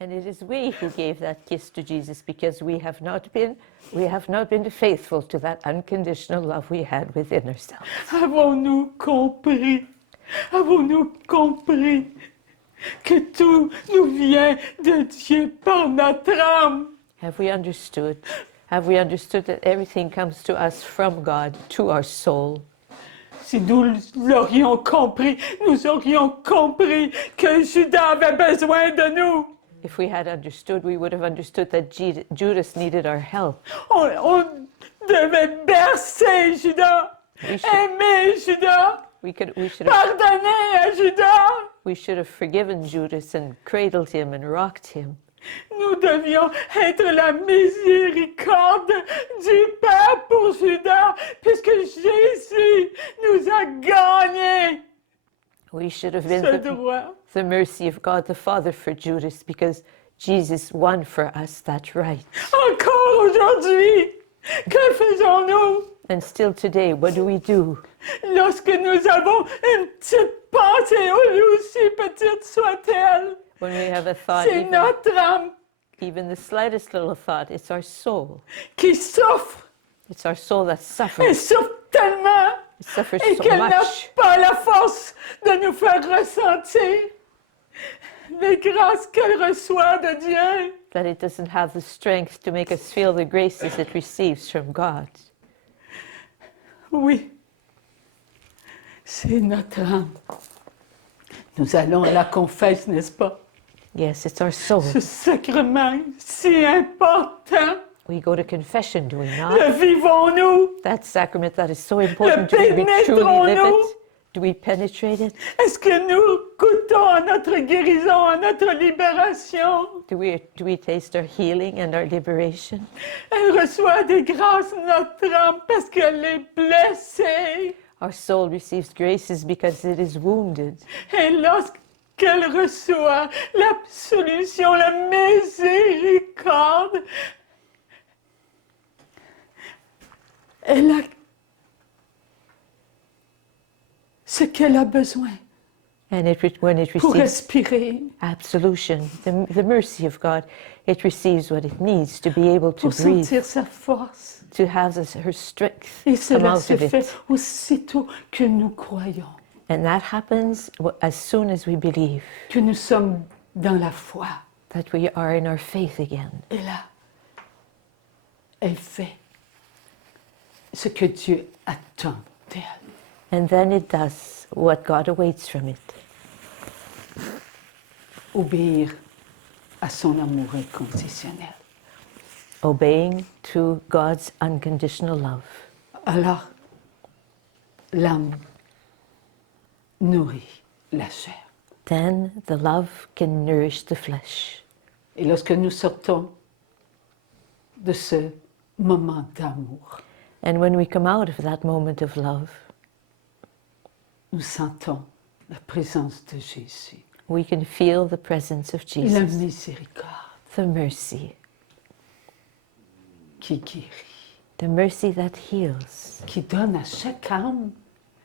and it is we who gave that kiss to Jesus because we have not been faithful to that unconditional love we had within ourselves. Avons-nous compris? Avons-nous compris que tout nous vient de Dieu par notre âme? Have we understood? Have we understood that everything comes to us from God, to our soul? Si nous l'aurions compris, nous aurions compris que Judas avait besoin de nous. If we had understood, we would have understood that Judas needed our help. On devait bercer Judas, We should, aimer Judas, we should have, pardonner à Judas. we should have forgiven Judas and cradled him and rocked him. Nous devions être la miséricorde du Père pour Judas, puisque Jésus nous a gagné We should have been ce droit. the mercy of God the Father for Judas because Jesus won for us that right. Encore aujourd'hui, que faisons-nous And still today, what do we do? lorsque nous avons une petite pensée, aussi petite soit-elle? When we have a thought, C'est notre âme even the slightest little thought, it's our soul. qui souffre. It's our soul that Elle suffers. souffre tellement It suffers et so qu'elle n'a much pas la force de nous faire ressentir les grâces qu'elle reçoit de Dieu. that it doesn't have the strength to make us feel the graces it receives from God. Oui, c'est notre âme. Nous allons à la confesse, n'est-ce pas? Yes, it's our soul. Ce sacrement si important, We go to confession, do we le not? vivons-nous? That sacrament that is so important, do we truly live it? Do we penetrate it? Est-ce que nous goûtons à notre guérison, à notre libération? Do we taste our healing and our liberation? Elle reçoit des grâces, notre âme, parce qu'elle est blessée. Our soul receives graces because it is wounded. Et lorsqu'elle reçoit l'absolution, la miséricorde, elle a ce qu'elle a besoin And when it pour receives respirer, absolution, the mercy of God, it receives what it needs to be able to pour breathe, sentir sa force. to have her strength Et come cela out se of fait it. aussitôt que nous croyons, And that happens as soon as we believe que nous sommes dans la foi. that we are in our faith again. Et là, elle fait ce que Dieu attend d'elle. And then it does what God awaits from it. Obéir à son amour inconditionnel. Obeying to God's unconditional love. Alors, l'âme nourrit la chair. Then the love can nourish the flesh. Et lorsque nous sortons de ce moment d'amour, And when we come out of that moment of love, nous sentons la présence de Jésus. we can feel the presence of Et la Jesus, miséricorde the mercy that heals, qui donne à chaque âme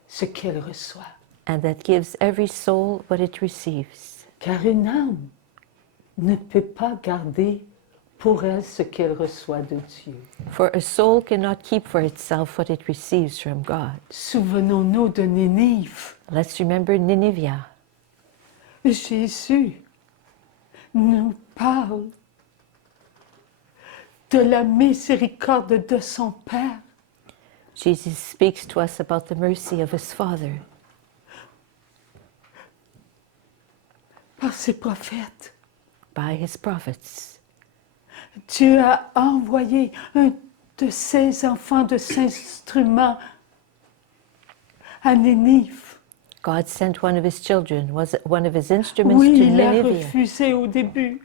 ce qu'elle reçoit. and that gives every soul what it receives. Car une âme ne peut pas garder pour elle ce qu'elle reçoit de Dieu. For a soul cannot keep for itself what it receives from God. Souvenons-nous de Nénive. Let's remember Nineveh. Jésus nous parle de la miséricorde de son Père. Jesus speaks to us about the mercy of his Father Par ses prophètes. by his prophets. Dieu a envoyé un de ses enfants, de ses instruments à Nénive. God sent one of his children, was one of his instruments Oui, to il a Nineveh. refusé au début.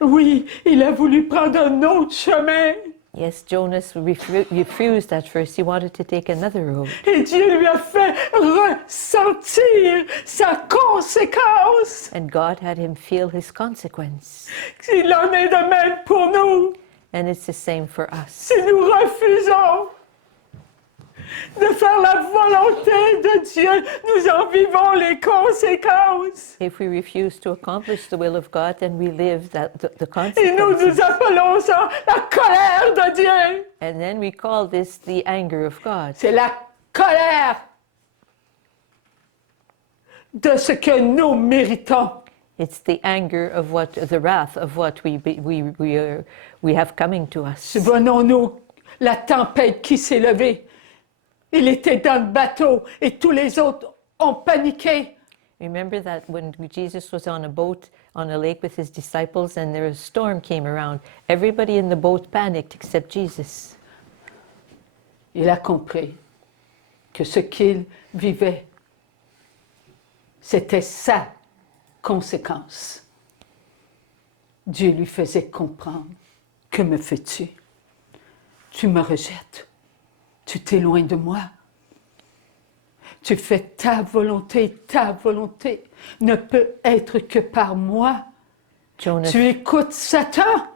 Oui, il a voulu prendre un autre chemin. Yes, Jonas refused at first. He wanted to take another road. Et Dieu lui a fait ressentir sa conséquence. And God had him feel his consequence. Il en est de même pour nous. And it's the same for us. Si nous refusons de faire la volonté de Dieu, nous en vivons les conséquences. If we refuse to accomplish the will of God, then we live the Et nous consequences. appelons ça la colère de Dieu. And then we call this the anger of God. C'est la colère de ce que nous méritons. It's the anger of the wrath of what we have coming to us. Souvenons-nous la tempête qui s'est levée. Il était dans le bateau et tous les autres ont paniqué. Remember that when Jesus was on a boat on a lake with his disciples and a storm came around, everybody in the boat panicked except Jesus. Il a compris que ce qu'il vivait, c'était sa conséquence. Dieu lui faisait comprendre, que me fais-tu? Tu me rejettes. Tu t'éloignes de moi. Tu fais ta volonté ne peut être que par moi. Jonas Tu écoutes Satan.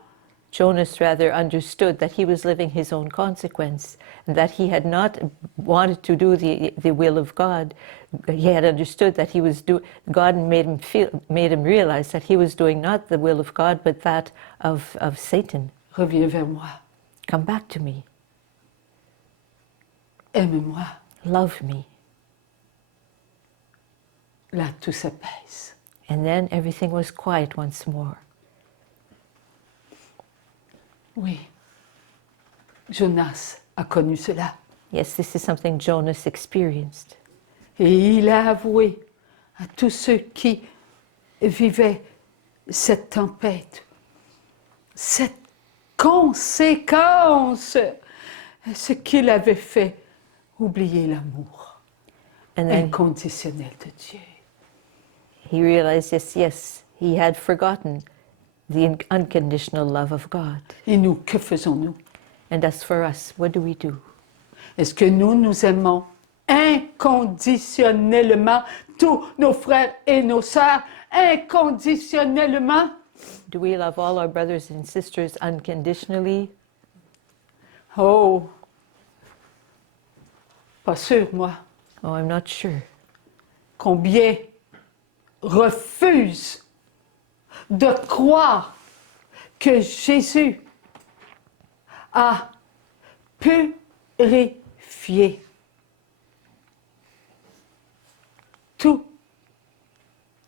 Jonas rather understood that he was living his own consequence and that he had not wanted to do the will of God. He had understood that God made him realize that he was doing not the will of God but that of Satan. Reviens vers moi. Come back to me. Aime-moi. Love me. Là, tout s'apaise. And then everything was quiet once more. Oui. Jonas a connu cela. Yes, this is something Jonas experienced. Et il a avoué à tous ceux qui vivaient cette tempête, cette conséquence, ce qu'il avait fait, oublier l'amour And then inconditionnel de Dieu. he realized, yes, he had forgotten the unconditional love of God. Et nous, que faisons-nous? And as for us, what do we do? Est-ce que nous aimons inconditionnellement tous nos frères et nos sœurs, inconditionnellement? Do we love all our brothers and sisters unconditionally? Oh, pas sûr, moi. Oh, I'm not sure. combien refusent de croire que Jésus a purifié tous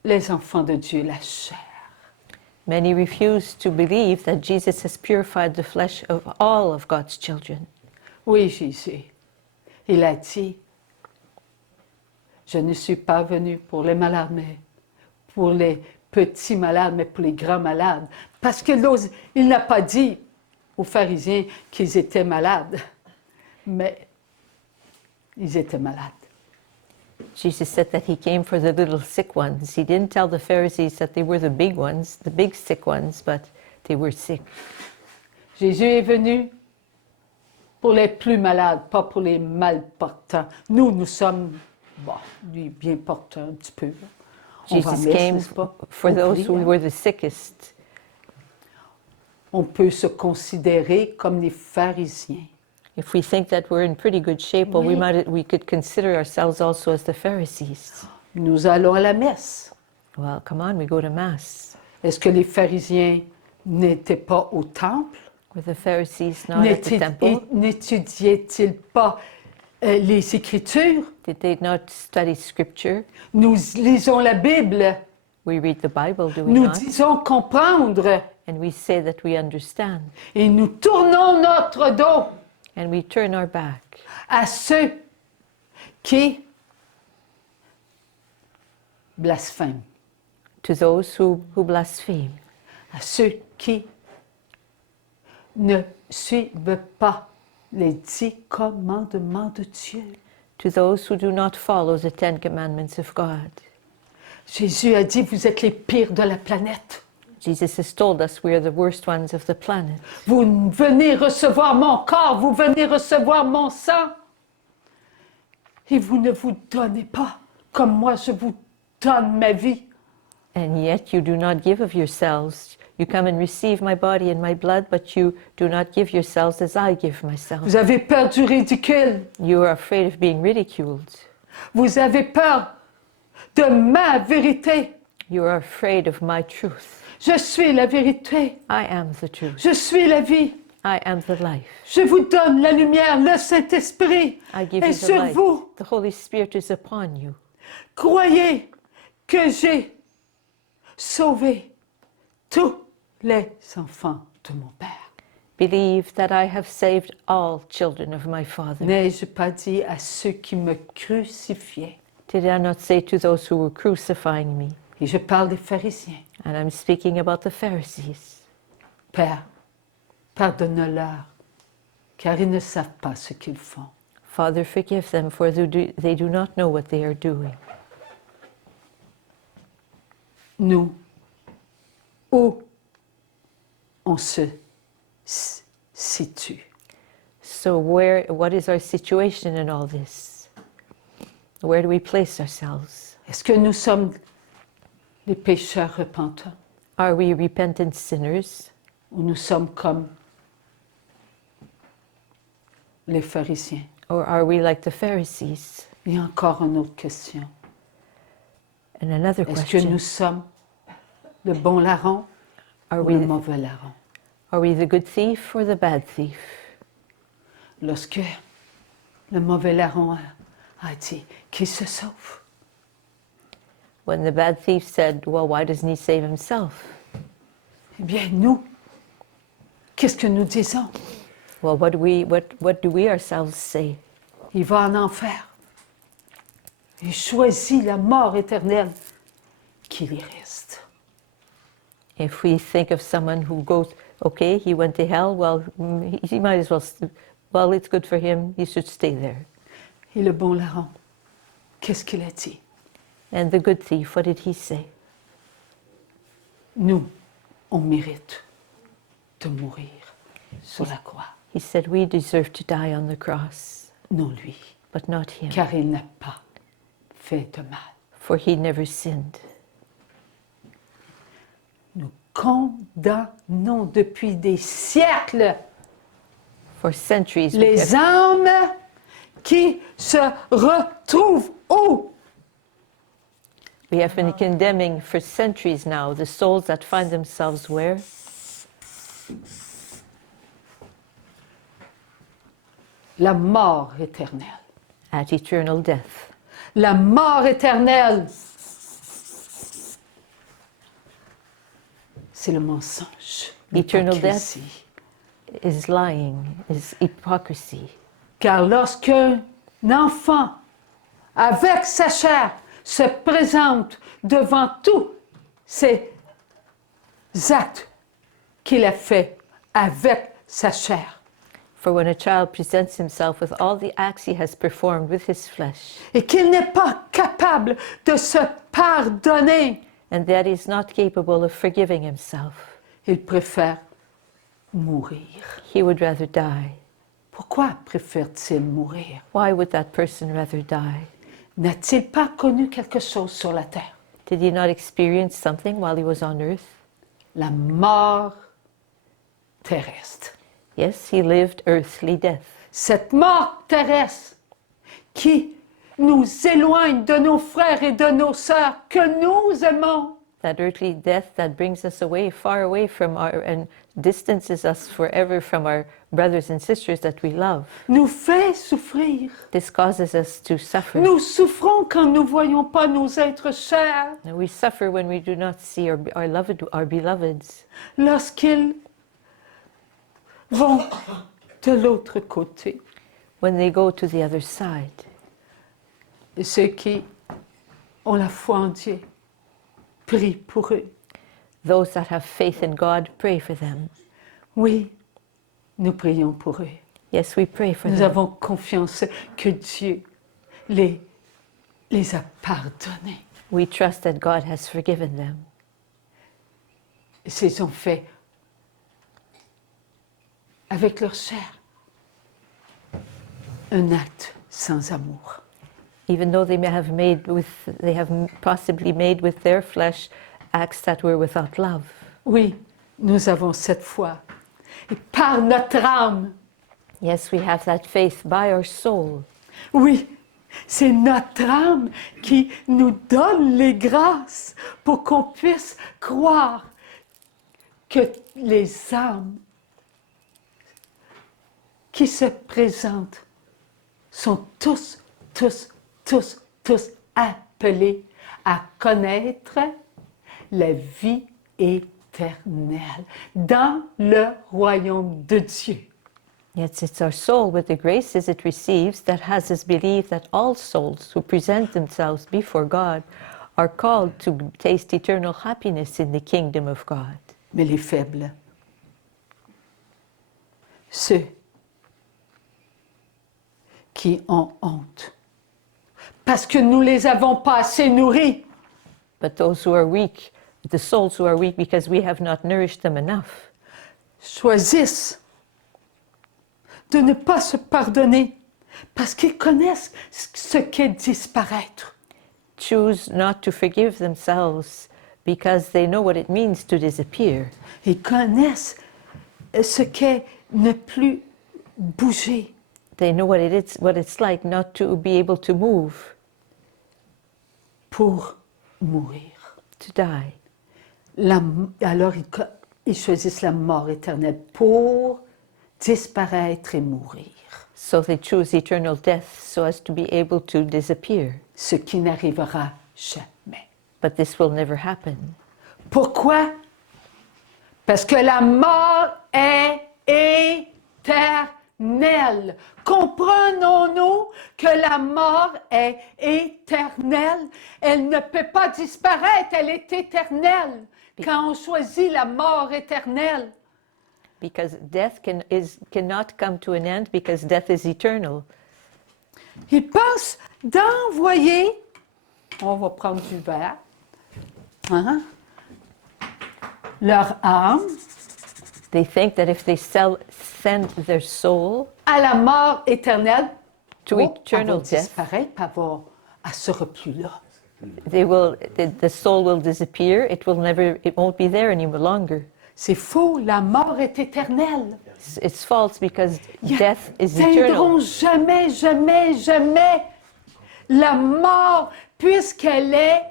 les enfants de Dieu, la chair. Many refuse to believe that Jesus has purified the flesh of all of God's children. Oui, Jésus, il a dit, je ne suis pas venu pour les malades, mais pour les petits malades, mais pour les grands malades. Parce que il n'a pas dit aux pharisiens qu'ils étaient malades, mais ils étaient malades. Jesus said that he came for the little sick ones. He didn't tell the Pharisees that they were the big ones, the big sick ones, but they were sick. Jésus est venu pour les plus malades, pas pour les mal portants. Nous sommes, lui, bien portants un petit peu. On va à Jesus messe, came n'est-ce pas? for On those prie, who hein. were the sickest. On peut se considérer comme les pharisiens. If we think that we're in pretty good shape, well, Oui. we could consider ourselves also as the Pharisees. Nous allons à la messe. Well, come on, we go to Mass. Est-ce que les pharisiens n'étaient pas au temple? Were the Pharisees not at the temple? N'étudiaient-ils pas les Écritures? Did they not study Scripture? Nous lisons la Bible. We read the Bible, do we Nous not? disons comprendre. And we say that we understand. Et nous tournons notre dos And we turn our back à ceux qui blasphèment, to those who blaspheme, à ceux qui ne suivent pas les 10 commandements de Dieu. to those who do not follow the 10 Commandments of God. Jésus a dit, vous êtes les pires de la planète. Jesus has told us we are the worst ones of the planet. Vous venez recevoir mon corps, vous venez recevoir mon sang. Et vous ne vous donnez pas comme moi je vous donne ma vie. And yet you do not give of yourselves. You come and receive my body and my blood, but you do not give yourselves as I give myself. Vous avez peur du ridicule. You are afraid of being ridiculed. Vous avez peur de ma vérité. You are afraid of my truth. Je suis la vérité. I am the truth. Je suis la vie. I am the life. Je vous donne la lumière, le Saint-Esprit I give est you the sur light. vous. The Holy Spirit is upon you. Croyez que j'ai sauvé tous les enfants de mon Père. Believe that I have saved all children of my Father. N'ai-je pas dit à ceux qui me crucifiaient? Did I not say to those who were crucifying me? Et je parle des pharisiens. And I'm speaking about the Pharisees. Père, pardonne-leur, car ils ne savent pas ce qu'ils font. Father, forgive them, for they do not know what they are doing. Nous, où on se situe? So what is our situation in all this? Where do we place ourselves? Est-ce que nous sommes les pécheurs repentants Are we repentant sinners, ou nous sommes comme les pharisiens? or are we like the Pharisees? Il y a encore une autre question. And another Est-ce que question, nous sommes le bon larron are ou le we, mauvais larron? are we the good thief or the bad thief? Lorsque le mauvais larron a dit qu'il se sauve, When the bad thief said, well, why doesn't he save himself? eh bien nous, qu'est-ce que nous disons? Well, what do we ourselves say? Il va en enfer. Il choisit la mort éternelle qu'il y reste. If we think of someone who goes, okay, he went to hell, well, he might as well, well, it's good for him, he should stay there. Et le bon larron, qu'est-ce qu'il a dit? And the good thief, what did he say? Nous, on mérite de mourir sur la croix. He said, we deserve to die on the cross, Non lui, but not him, car il n'a pas fait de mal. for he never sinned. Nous condamnons depuis des siècles For centuries, we les have âmes qui se retrouvent où? We have been condemning for centuries now the souls that find themselves where? La mort éternelle. At eternal death. La mort éternelle, c'est le mensonge. Eternal l'hypocrisie. Is lying, is hypocrisy. Car lorsqu'un enfant, avec sa chair, se présente devant tous ces actes qu'il a faits avec sa chair, For when a child presents himself with all the acts he has performed with his flesh, et qu'il n'est pas capable de se pardonner, and that he is not capable of forgiving himself, il préfère mourir. he would rather die. Pourquoi préfère-t-il mourir? Why would that person rather die? N'a-t-il pas connu quelque chose sur la terre? Did he not experience something while he was on earth? La mort terrestre. Yes, he lived earthly death. Cette mort terrestre qui nous éloigne de nos frères et de nos sœurs que nous aimons. That earthly death that brings us away, far away from our, and distances us forever from our brothers and sisters that we love. Nous fait souffrir. This causes us to suffer. Nous souffrons quand nous ne voyons pas nos êtres chers, And we suffer when we do not see our beloveds, lorsqu'ils vont de l'autre côté. when they go to the other side. Et ceux qui ont la foi en Dieu, prient pour eux. Those that have faith in God, pray for them. Oui, nous prions pour eux. Yes, we pray for Nous them. avons confiance que Dieu les a pardonnés. We trust that God has forgiven them. Et s'ils ont fait avec leur chair un acte sans amour. Even though they have possibly made with their flesh acts that were without love. Oui, nous avons cette foi. Et par notre âme, Yes, we have that faith by our soul. oui, c'est notre âme qui nous donne les grâces pour qu'on puisse croire que les âmes qui se présentent sont tous appelés à connaître la vie éternelle dans le royaume de Dieu. Yes, it's our soul with the graces it receives that has us believe that all souls who present themselves before God are called to taste eternal happiness in the kingdom of God. Mais les faibles, ceux qui ont honte, parce que nous les avons pas assez nourris, But those who are weak, the souls who are weak because we have not nourished them enough, choisissent de ne pas se pardonner parce qu'ils connaissent ce qu'est disparaître. choose not to forgive themselves because they know what it means to disappear. Ils connaissent ce qu'est ne plus bouger. They know what it's like not to be able to move, Pour mourir. to die. Alors ils choisissent la mort éternelle pour disparaître et mourir. So they choose eternal death so as to be able to disappear. Ce qui n'arrivera jamais. But this will never happen. Pourquoi? Parce que la mort est éternelle. Comprenons-nous que la mort est éternelle. Elle ne peut pas disparaître, elle est éternelle. Quand on choisit la mort éternelle, Because death cannot come to an end because death is eternal. ils pensent d'envoyer, on va prendre du verre, hein, leur âme They think that if they send their soul à la mort éternelle, to elle eternal va death, disparaître, puis elle sera plus là. the soul will disappear. It won't be there any longer. C'est faux, la mort est éternelle. It's false because Ils death is n'atteindront eternal. jamais la mort, puisqu'elle est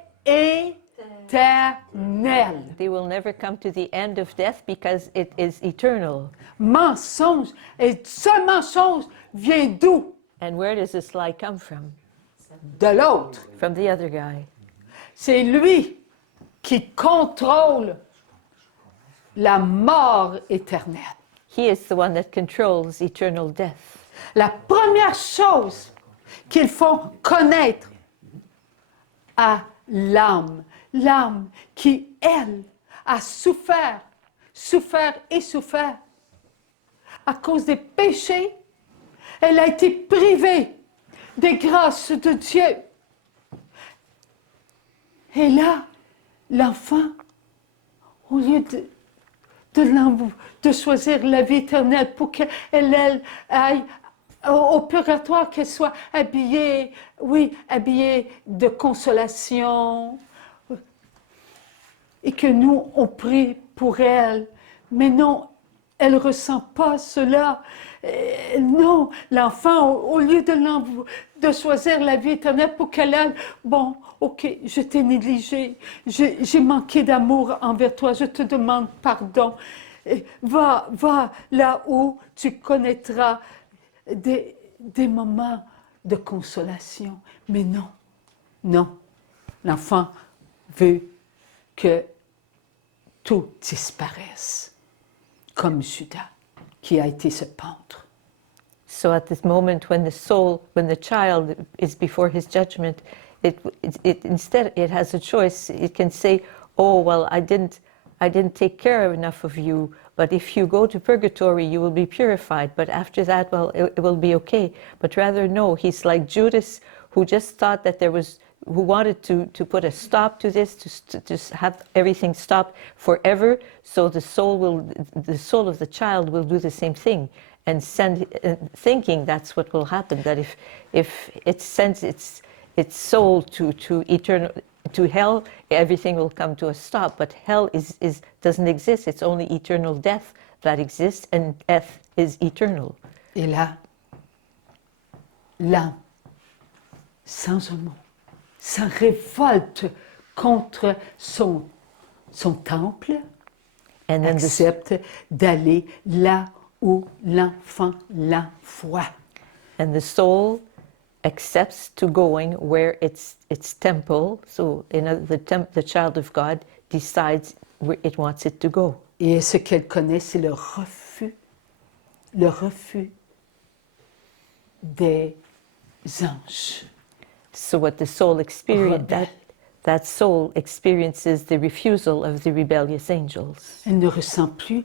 éternel. They will never come to the end of death because it is eternal. Mensonge. Et ce mensonge vient d'où? And where does this lie come from? De l'autre. From the other guy. C'est lui qui contrôle la mort éternelle. He is the one that controls eternal death. La première chose qu'il faut connaître à l'âme qui, elle, a souffert et souffert à cause des péchés, elle a été privée des grâces de Dieu. Et là, l'enfant, au lieu de choisir la vie éternelle pour qu'elle aille au purgatoire, qu'elle soit habillée de consolation, et que nous, on prie pour elle. Mais non, elle ne ressent pas cela. Non, l'enfant, au lieu de choisir la vie éternelle pour qu'elle aille, bon, ok, je t'ai négligé, j'ai manqué d'amour envers toi, je te demande pardon. Va là où tu connaîtras des moments de consolation. Mais non, l'enfant veut que tout disparaisse, comme Judas, qui a été se pendre. So at this moment when the child is before his judgment, instead it has a choice. It can say, "Oh well, I didn't take care enough of you. But if you go to purgatory, you will be purified. But after that, well, it will be okay." But rather, no. He's like Judas, who just thought that who wanted to put a stop to this, to just have everything stop forever. So the soul of the child will do the same thing, and thinking that's what will happen. That if it sends its soul to hell, everything will come to a stop. But hell doesn't exist. It's only eternal death that exists, and death is eternal. Et là, l'âme, sans un mot, s'en révolte contre son temple, And then accepte d'aller là où l'enfant l'envoie. And the soul accepts to going where its temple, so the child of God decides where it wants it to go. Et ce qu'elle connaît, c'est le refus des anges. So what the soul experiences, that soul experiences the refusal of the rebellious angels. Elle ne ressent plus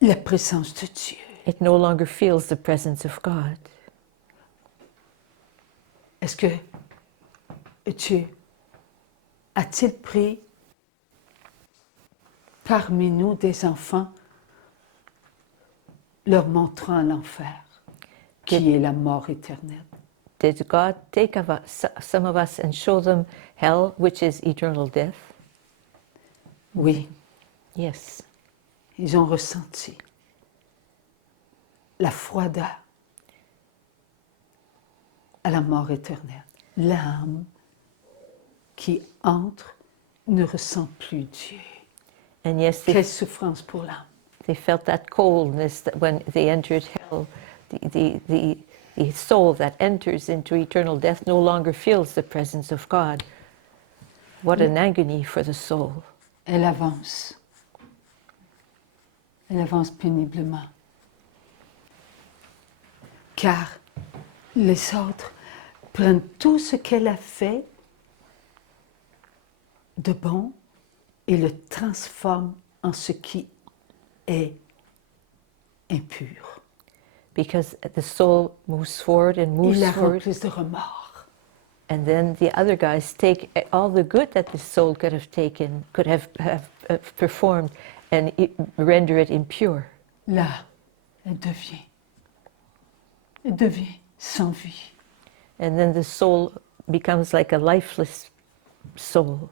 la présence de Dieu. It no longer feels the presence of God. Est-ce que Dieu a-t-il pris parmi nous des enfants leur montrant l'enfer, qui est la mort éternelle? Did God take some of us and show them hell, which is eternal death? Oui, Yes. ils ont ressenti la froideur à la mort éternelle. L'âme qui entre ne ressent plus Dieu. And yes, Quelle souffrance pour l'âme. they felt that coldness that when they entered hell. The soul that enters into eternal death no longer feels the presence of God. What an agony for the soul. Elle avance. Elle avance péniblement. Car les autres prennent tout ce qu'elle a fait de bon et le transforment en ce qui est impur. Because the soul moves forward and Ils moves la forward. remplissent de remords. And then the other guys take all the good that the soul could have taken, could have performed, and render it impure. Là, elle devient sans vie. And then the soul becomes like a lifeless soul,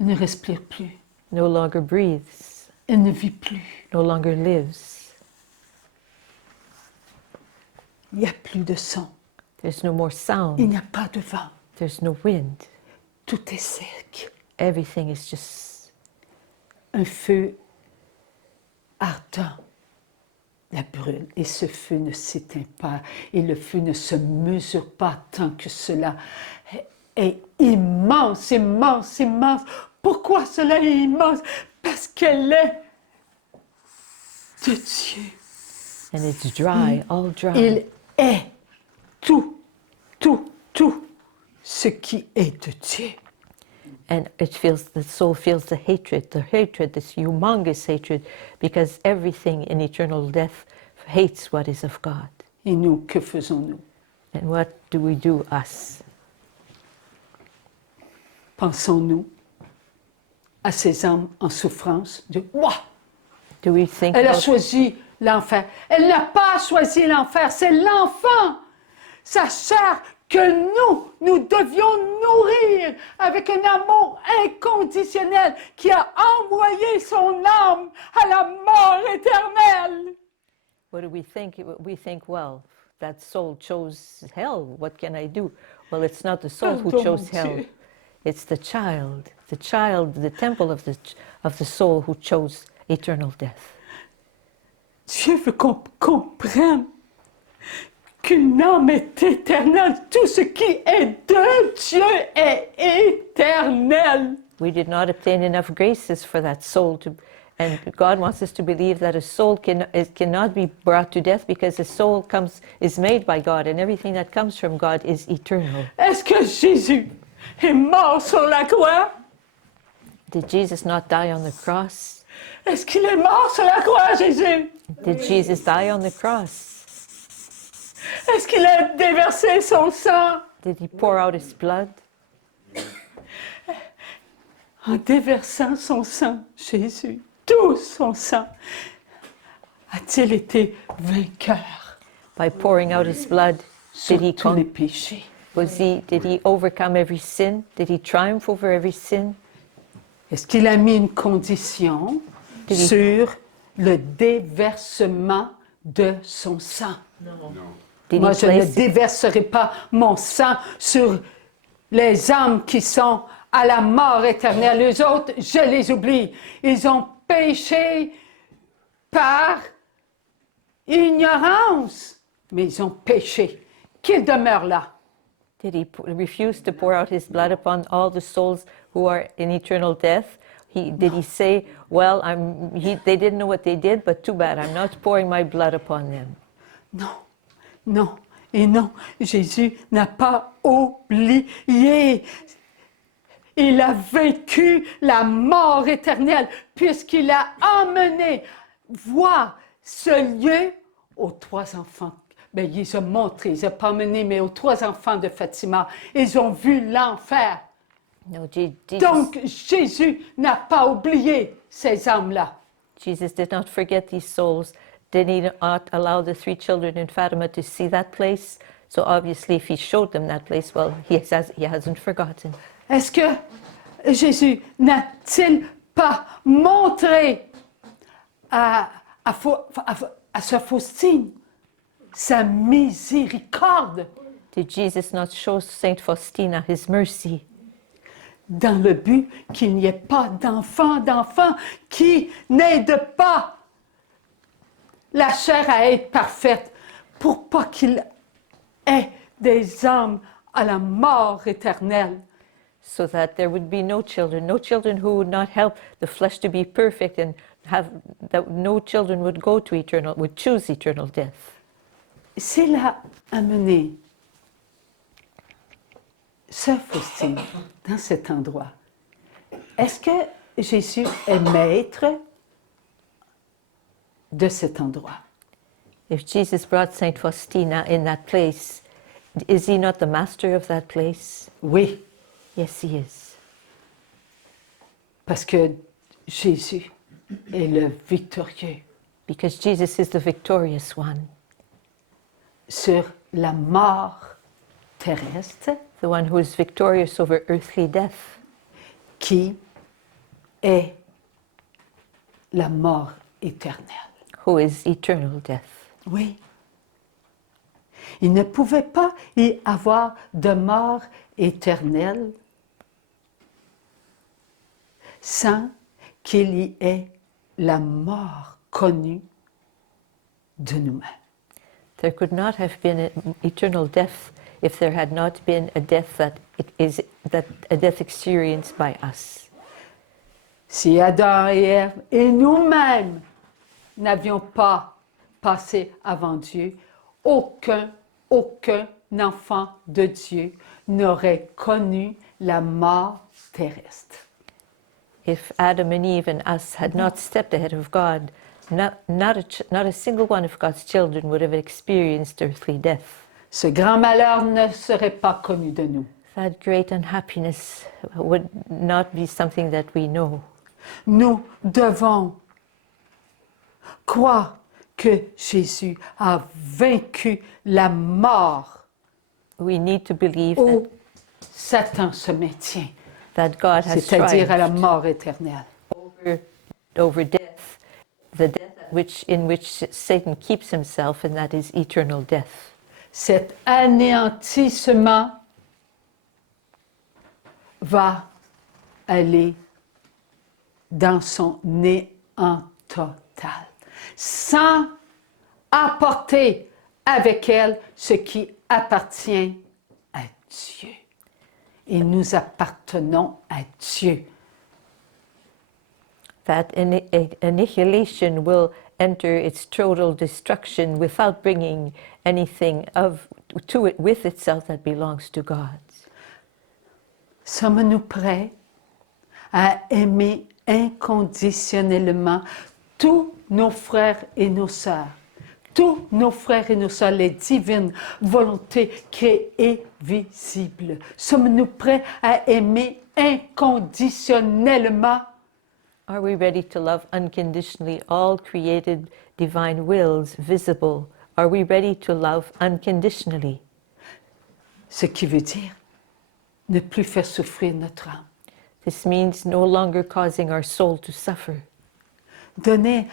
Elle ne respire plus. no longer breathes, Elle ne vit plus. no longer lives. Il n'y a plus de son. There's no more Il sound, n'y a pas de vent. there's no wind. tout est sec. Everything is just, Un feu ardent la brûle et ce feu ne s'éteint pas et le feu ne se mesure pas tant que cela est immense, immense, immense. Pourquoi cela est immense? Parce qu'elle est de Dieu. and it's dry, all dry. Il est tout, tout, tout ce qui est de Dieu. And it feels, the soul feels the hatred, this humongous hatred, because everything in eternal death hates what is of God. Et nous, que faisons-nous? And what do we do, us? Pensons-nous à ces âmes en souffrance de « Ouah! Do we think Elle a about, choisi l'enfer. » Elle n'a pas choisi l'enfer, c'est l'enfant, sa chair que nous devions nourrir avec un amour inconditionnel qui a envoyé son âme à la mort éternelle. what do we think? We think, well, that soul chose hell. What can I do? Well, it's not the soul who Pardon, chose mon hell. Dieu. It's the child, the temple of the soul who chose eternal death. Dieu veut qu'on comprenne qu'une âme est éternelle. Tout ce qui est de Dieu est éternel. We did not obtain enough graces for that soul to, and God wants us to believe that a soul cannot be brought to death because a soul is made by God, and everything that comes from God is eternal. Est-ce que Jésus est mort sur la croix? Did Jesus not die on the cross? Est-ce qu'il est mort sur la croix, Jésus? Did Jesus die on the cross? Est-ce qu'il a déversé son sang? Did he pour out his blood? En déversant son sang, Jésus, tout son sang, a-t-il été vainqueur By pouring out his blood, sur did he tous les péchés? did he overcome every sin? Did he triumph over every sin? Est-ce qu'il a mis une condition sur le déversement de son sang? Did Moi, he je ne place déverserai pas mon sang sur les âmes qui sont à la mort éternelle. Les autres, je les oublie. Ils ont péché par ignorance, mais ils ont péché. Qu'ils demeurent là. Did he refuse to pour out his blood upon all the souls who are in eternal death? Did he say, well, they didn't know what they did, but too bad, I'm not pouring my blood upon them? Non, non et non. Jésus n'a pas oublié. Il a vécu la mort éternelle puisqu'il a emmené voir ce lieu aux trois enfants. Bien, il les a montrés, il les a pas emmenés, mais aux trois enfants de Fatima. Ils ont vu l'enfer. No, Jesus, Donc, Jésus n'a pas oublié ces âmes-là. Jesus did not forget these souls. Did he not allow the three children in Fatima to see that place? So obviously, if he showed them that place, well, he hasn't forgotten. Est-ce que Jésus n'a-t-il pas montré à sa Faustine sa miséricorde Did Jesus not show Saint Faustina his mercy dans le but qu'il n'y ait pas d'enfant qui n'aide pas la chair à être parfaite pour pas qu'il ait des âmes à la mort éternelle? so that there would be no children who would not help the flesh to be perfect and that no children would choose eternal death. S'il a amené Sœur Faustine dans cet endroit, est-ce que Jésus est maître de cet endroit? If Jesus brought Saint Faustina in that place, is he not the master of that place? Oui, Yes, he is. parce que Jésus est le victorieux Because Jesus is the victorious one, sur la mort terrestre the one who is victorious over earthly death, qui est la mort éternelle. who is eternal death. Oui. Il ne pouvait pas y avoir de mort éternelle sans qu'il y ait la mort connue de nous-mêmes. There could not have been an eternal death if there had not been a death a death experienced by us. Si Adam et Ève et nous-mêmes n'avions pas passé avant Dieu, aucun enfant de Dieu n'aurait connu la mort terrestre. If Adam and Eve and us had not stepped ahead of God, not a single one of God's children would have experienced earthly death. Ce grand malheur ne serait pas connu de nous. That great unhappiness would not be something that we know. Nous devons croire que Jésus a vaincu la mort We need to believe où Satan se maintient, that God has c'est-à-dire à la triumphed mort éternelle. over death, the death in which Satan keeps himself, and that is eternal death. Cet anéantissement va aller dans son néant total, sans apporter avec elle ce qui appartient à Dieu. Et nous appartenons à Dieu. That annihilation will enter its total destruction without bringing anything to it with itself that belongs to God. Sommes-nous prêts à aimer inconditionnellement tous nos frères et nos sœurs, tous nos frères et nos sœurs, les divines volontés créées visibles? Sommes-nous prêts à aimer inconditionnellement? Are we ready to love unconditionally all created divine wills visible? Are we ready to love unconditionally? Ce qui veut dire ne plus faire souffrir notre âme. This means no longer causing our soul to suffer, Donner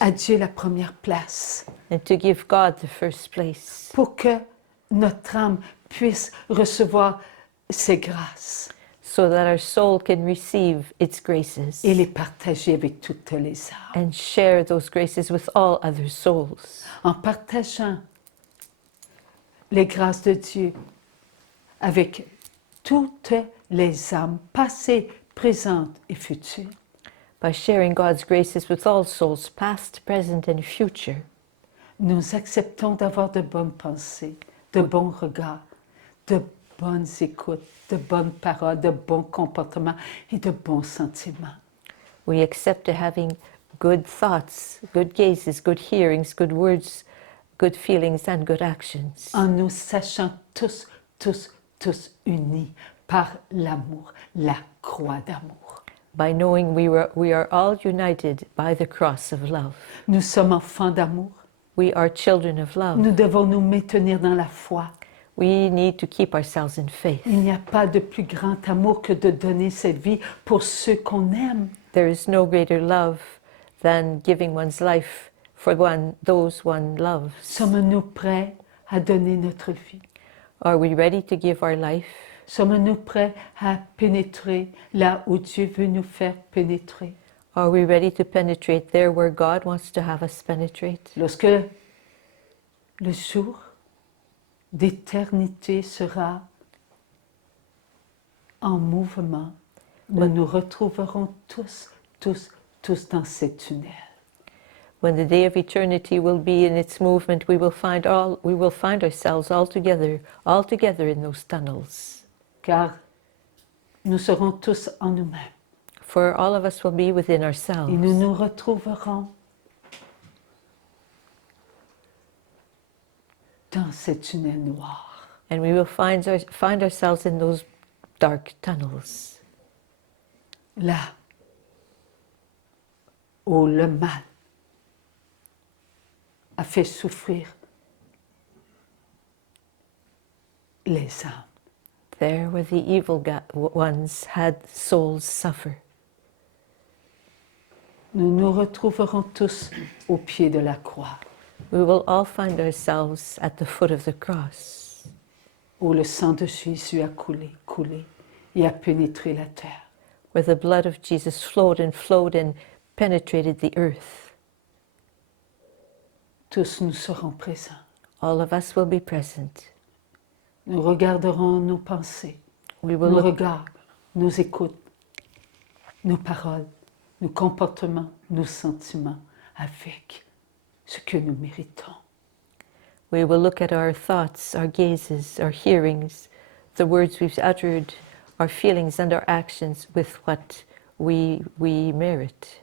à Dieu la première place and to give God the first place, pour que notre âme puisse recevoir ses grâces so that our soul can receive its graces et les partager avec toutes les âmes. and share those graces with all other souls. En partageant les grâces de Dieu avec toutes les âmes passées, présentes et futures, By sharing God's graces with all souls, past, present, and future, nous acceptons d'avoir de bonnes pensées, de bons regards, de bonnes écoutes, de bonnes paroles, de bons comportements et de bons sentiments. we accept to having good thoughts, good gazes, good hearings, good words, good feelings, and good actions. En nous sachant tous unis par l'amour, la croix d'amour. By knowing we are all united by the cross of love. Nous sommes enfants d'amour. We are children of love. Nous devons nous maintenir dans la foi. We need to keep ourselves in faith. Il n'y a pas de plus grand amour que de donner cette vie pour ceux qu'on aime. There is no greater love than giving one's life for those one loves. Sommes-nous prêts à donner notre vie? Are we ready to give our life? Sommes-nous prêts à pénétrer là où Dieu veut nous faire pénétrer? Are we ready to penetrate there where God wants to have us penetrate? Lorsque le jour d'éternité sera en mouvement, nous nous retrouverons tous dans ce tunnel. When the day of eternity will be in its movement, we will find ourselves all together in those tunnels. Car nous serons tous en nous-mêmes. For all of us will be within Et ourselves. nous nous retrouverons dans ce tunnel noir. And we will find ourselves in those dark tunnels, Là où le mal a fait souffrir les âmes. there where the evil ones had souls suffer. Nous nous retrouverons tous au pied de la croix, We will all find ourselves at the foot of the cross, où le sang de Jésus a coulé et a pénétré la terre. where the blood of Jesus flowed and penetrated the earth. Tous nous serons présents. All of us will be present. Nous regarderons nos pensées, We will nos look, regards, nos écoutes, nos paroles, nos comportements, nos sentiments avec ce que nous méritons. we will look at our thoughts, our gazes, our hearings, the words we've uttered, our feelings and our actions with what we merit.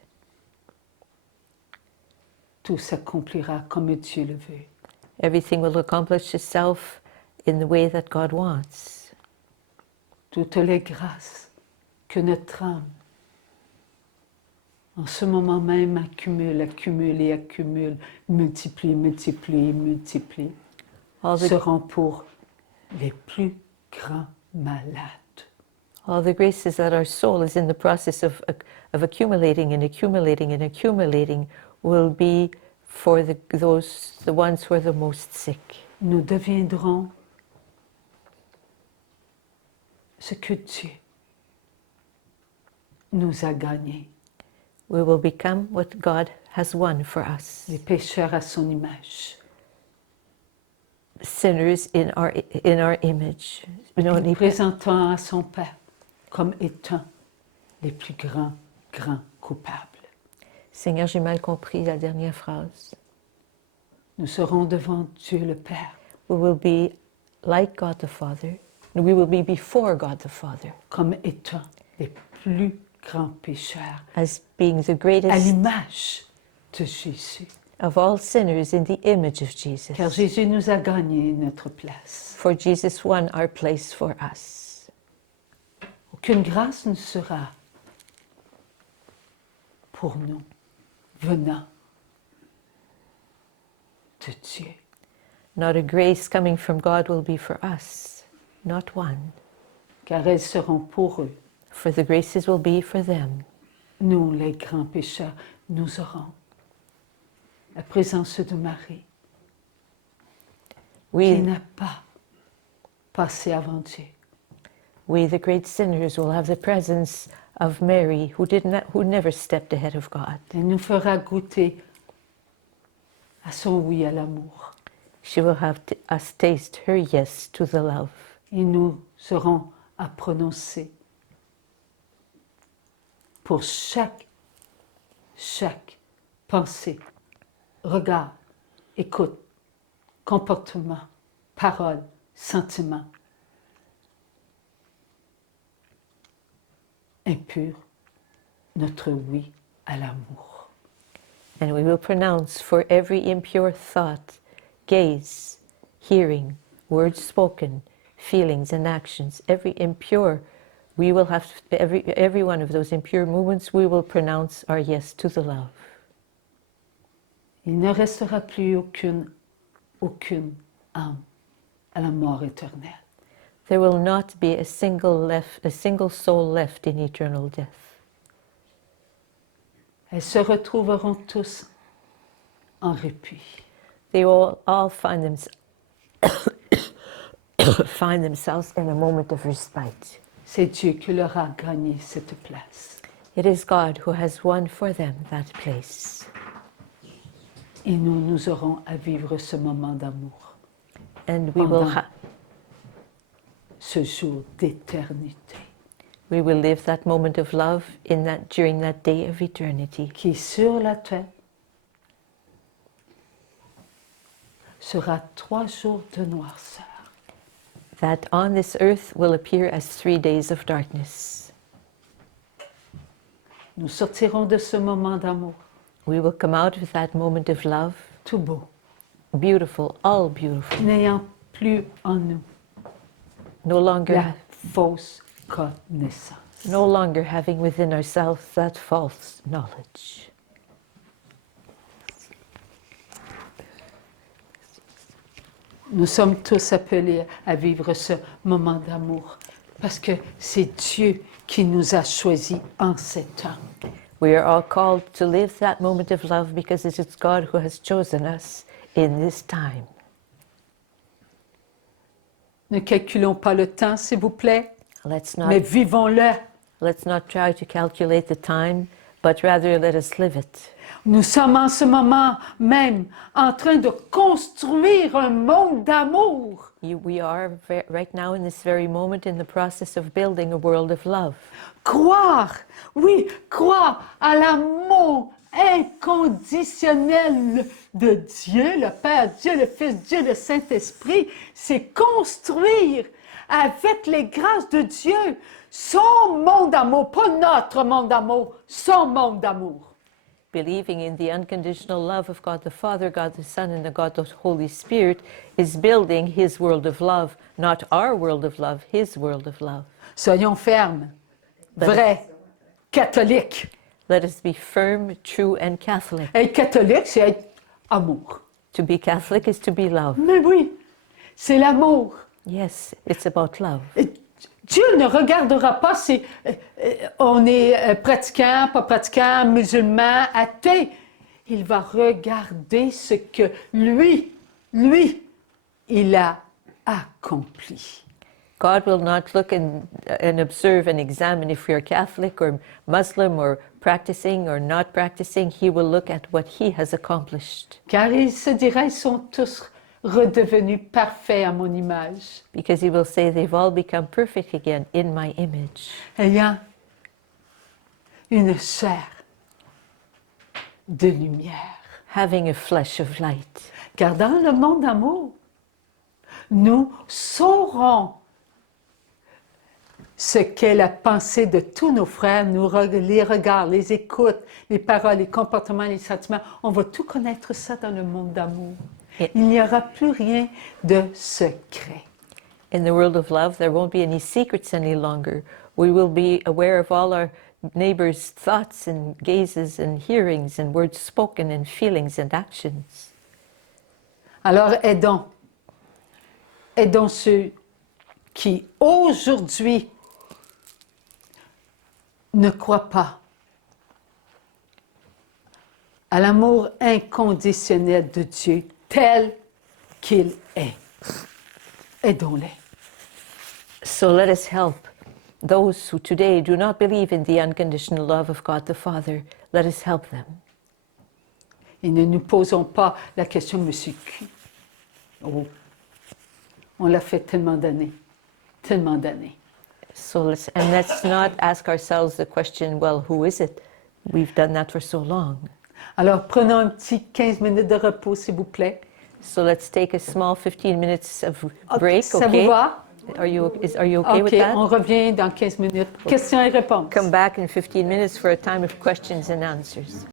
Tout s'accomplira comme Dieu le veut. Everything will accomplish itself in the way that God wants. Toutes les grâces que notre âme, en ce moment même, accumule, accumule et accumule, multiplie, multiplie, multiplie, All the, seront pour les plus grands malades. all the graces that our soul is in the process of accumulating and accumulating and accumulating will be for the ones who are the most sick. Nous deviendrons ce que Dieu nous a gagné, We will become what God has won for us. les pécheurs à son image, Sinners in our image. You know, les présentant à son Père comme étant les plus grands coupables. Seigneur, j'ai mal compris la dernière phrase. Nous serons devant Dieu le Père We will be like God the Father. We will be before God the Father comme étant les plus grands pécheurs as being the à greatest l'image de Jésus. of all sinners in the image of Jesus. Car Jésus nous a gagné notre place. For Jesus won our place for us. Aucune grâce ne sera pour nous venant de Dieu. Not a grace coming from God will be for us, not one. Car elles seront pour eux. For the graces will be for them. Nous, les grands pécheurs, nous aurons la présence de Marie qui We, n'a pas passé avant Dieu. we, the great sinners, will have the presence of Mary, who never stepped ahead of God. Elle nous fera goûter à son oui à l'amour. She will have us taste her yes to the love. Et nous serons à prononcer pour chaque pensée, regard, écoute, comportement, parole, sentiment impur, notre oui à l'amour. And we will pronounce for every impure thought, gaze, hearing, words spoken, feelings and actions, every impure, we will have every one of those impure movements, we will pronounce our yes to the love. Il ne restera plus aucune âme à la mort éternelle. There will not be a single soul left in eternal death. Elles se retrouveront tous en répit. They will all find themselves in a moment of respite. C'est Dieu qui leur a gagné cette place. It is God who has won for them that place. Et nous aurons à vivre ce moment d'amour, And we will, ce jour d'éternité we will live that moment of love during that day of eternity. qui sur la terre sera 3 jours de noirceur. That on this earth will appear as 3 days of darkness. Nous sortirons de ce moment d'amour We will come out of that moment of love, tout beau, beautiful, all beautiful, n'ayant plus en nous no longer, la fausse connaissance. no longer having within ourselves that false knowledge. Nous sommes tous appelés à vivre ce moment d'amour parce que c'est Dieu qui nous a choisis en ces temps. We are all called to live that moment of love because it is God who has chosen us in this time. Ne calculons pas le temps, s'il vous plaît, Let's mais not, vivons-le. Let's not try to calculate the time, but rather let us live it. Nous sommes en ce moment même en train de construire un monde d'amour. We are right now in this very moment in the process of building a world of love. Croire, oui, croire à l'amour inconditionnel de Dieu, le Père, Dieu, le Fils, Dieu, le Saint-Esprit, c'est construire avec les grâces de Dieu son monde d'amour, pas notre monde d'amour, son monde d'amour. Believing in the unconditional love of God the Father, God the Son, and the God the Holy Spirit is building His world of love, not our world of love, His world of love. Soyons fermes, vrais, catholiques. Let us be firm, true, and Catholic. Être catholique, c'est être amour. To be Catholic is to be love. Mais oui, c'est l'amour. Yes, it's about love. Et Dieu ne regardera pas si on est pratiquant, pas pratiquant, musulman, athée. Il va regarder ce que lui, il a accompli. God will not look and observe and examine if we are Catholic or Muslim or practicing or not practicing. He will look at what He has accomplished. Car il se dira, ils sont tous redevenus parfaits à mon image. Because He will say, they've all become perfect again in my image. Ayant une chair de lumière. Having a flesh of light. Car dans le monde d'amour, nous saurons ce qu'est la pensée de tous nos frères, les regards, les écoutes, les paroles, les comportements, les sentiments. On va tout connaître ça dans le monde d'amour. Il n'y aura plus rien de secret. In the world of love, there won't be any secrets any longer. We will be aware of all our neighbors' thoughts and gazes and hearings and words spoken and feelings and actions. Alors aidons ceux qui aujourd'hui ne croient pas à l'amour inconditionnel de Dieu tel qu'il est. Aidons-les. So let us help those who today do not believe in the unconditional love of God the Father. Let us help them. Et ne nous posons pas la question, Monsieur Q. Oh, on l'a fait tellement d'années, tellement d'années. So let's not ask ourselves the question, well, who is it? We've done that for so long. Alors, prenons un petit 15 minutes de repos, s'il vous plaît. So let's take a small 15 minutes of break, Ça okay? vous va? Are you okay with that? On revient dans 15 minutes. Questions et réponses. Come back in 15 minutes for a time of questions and answers.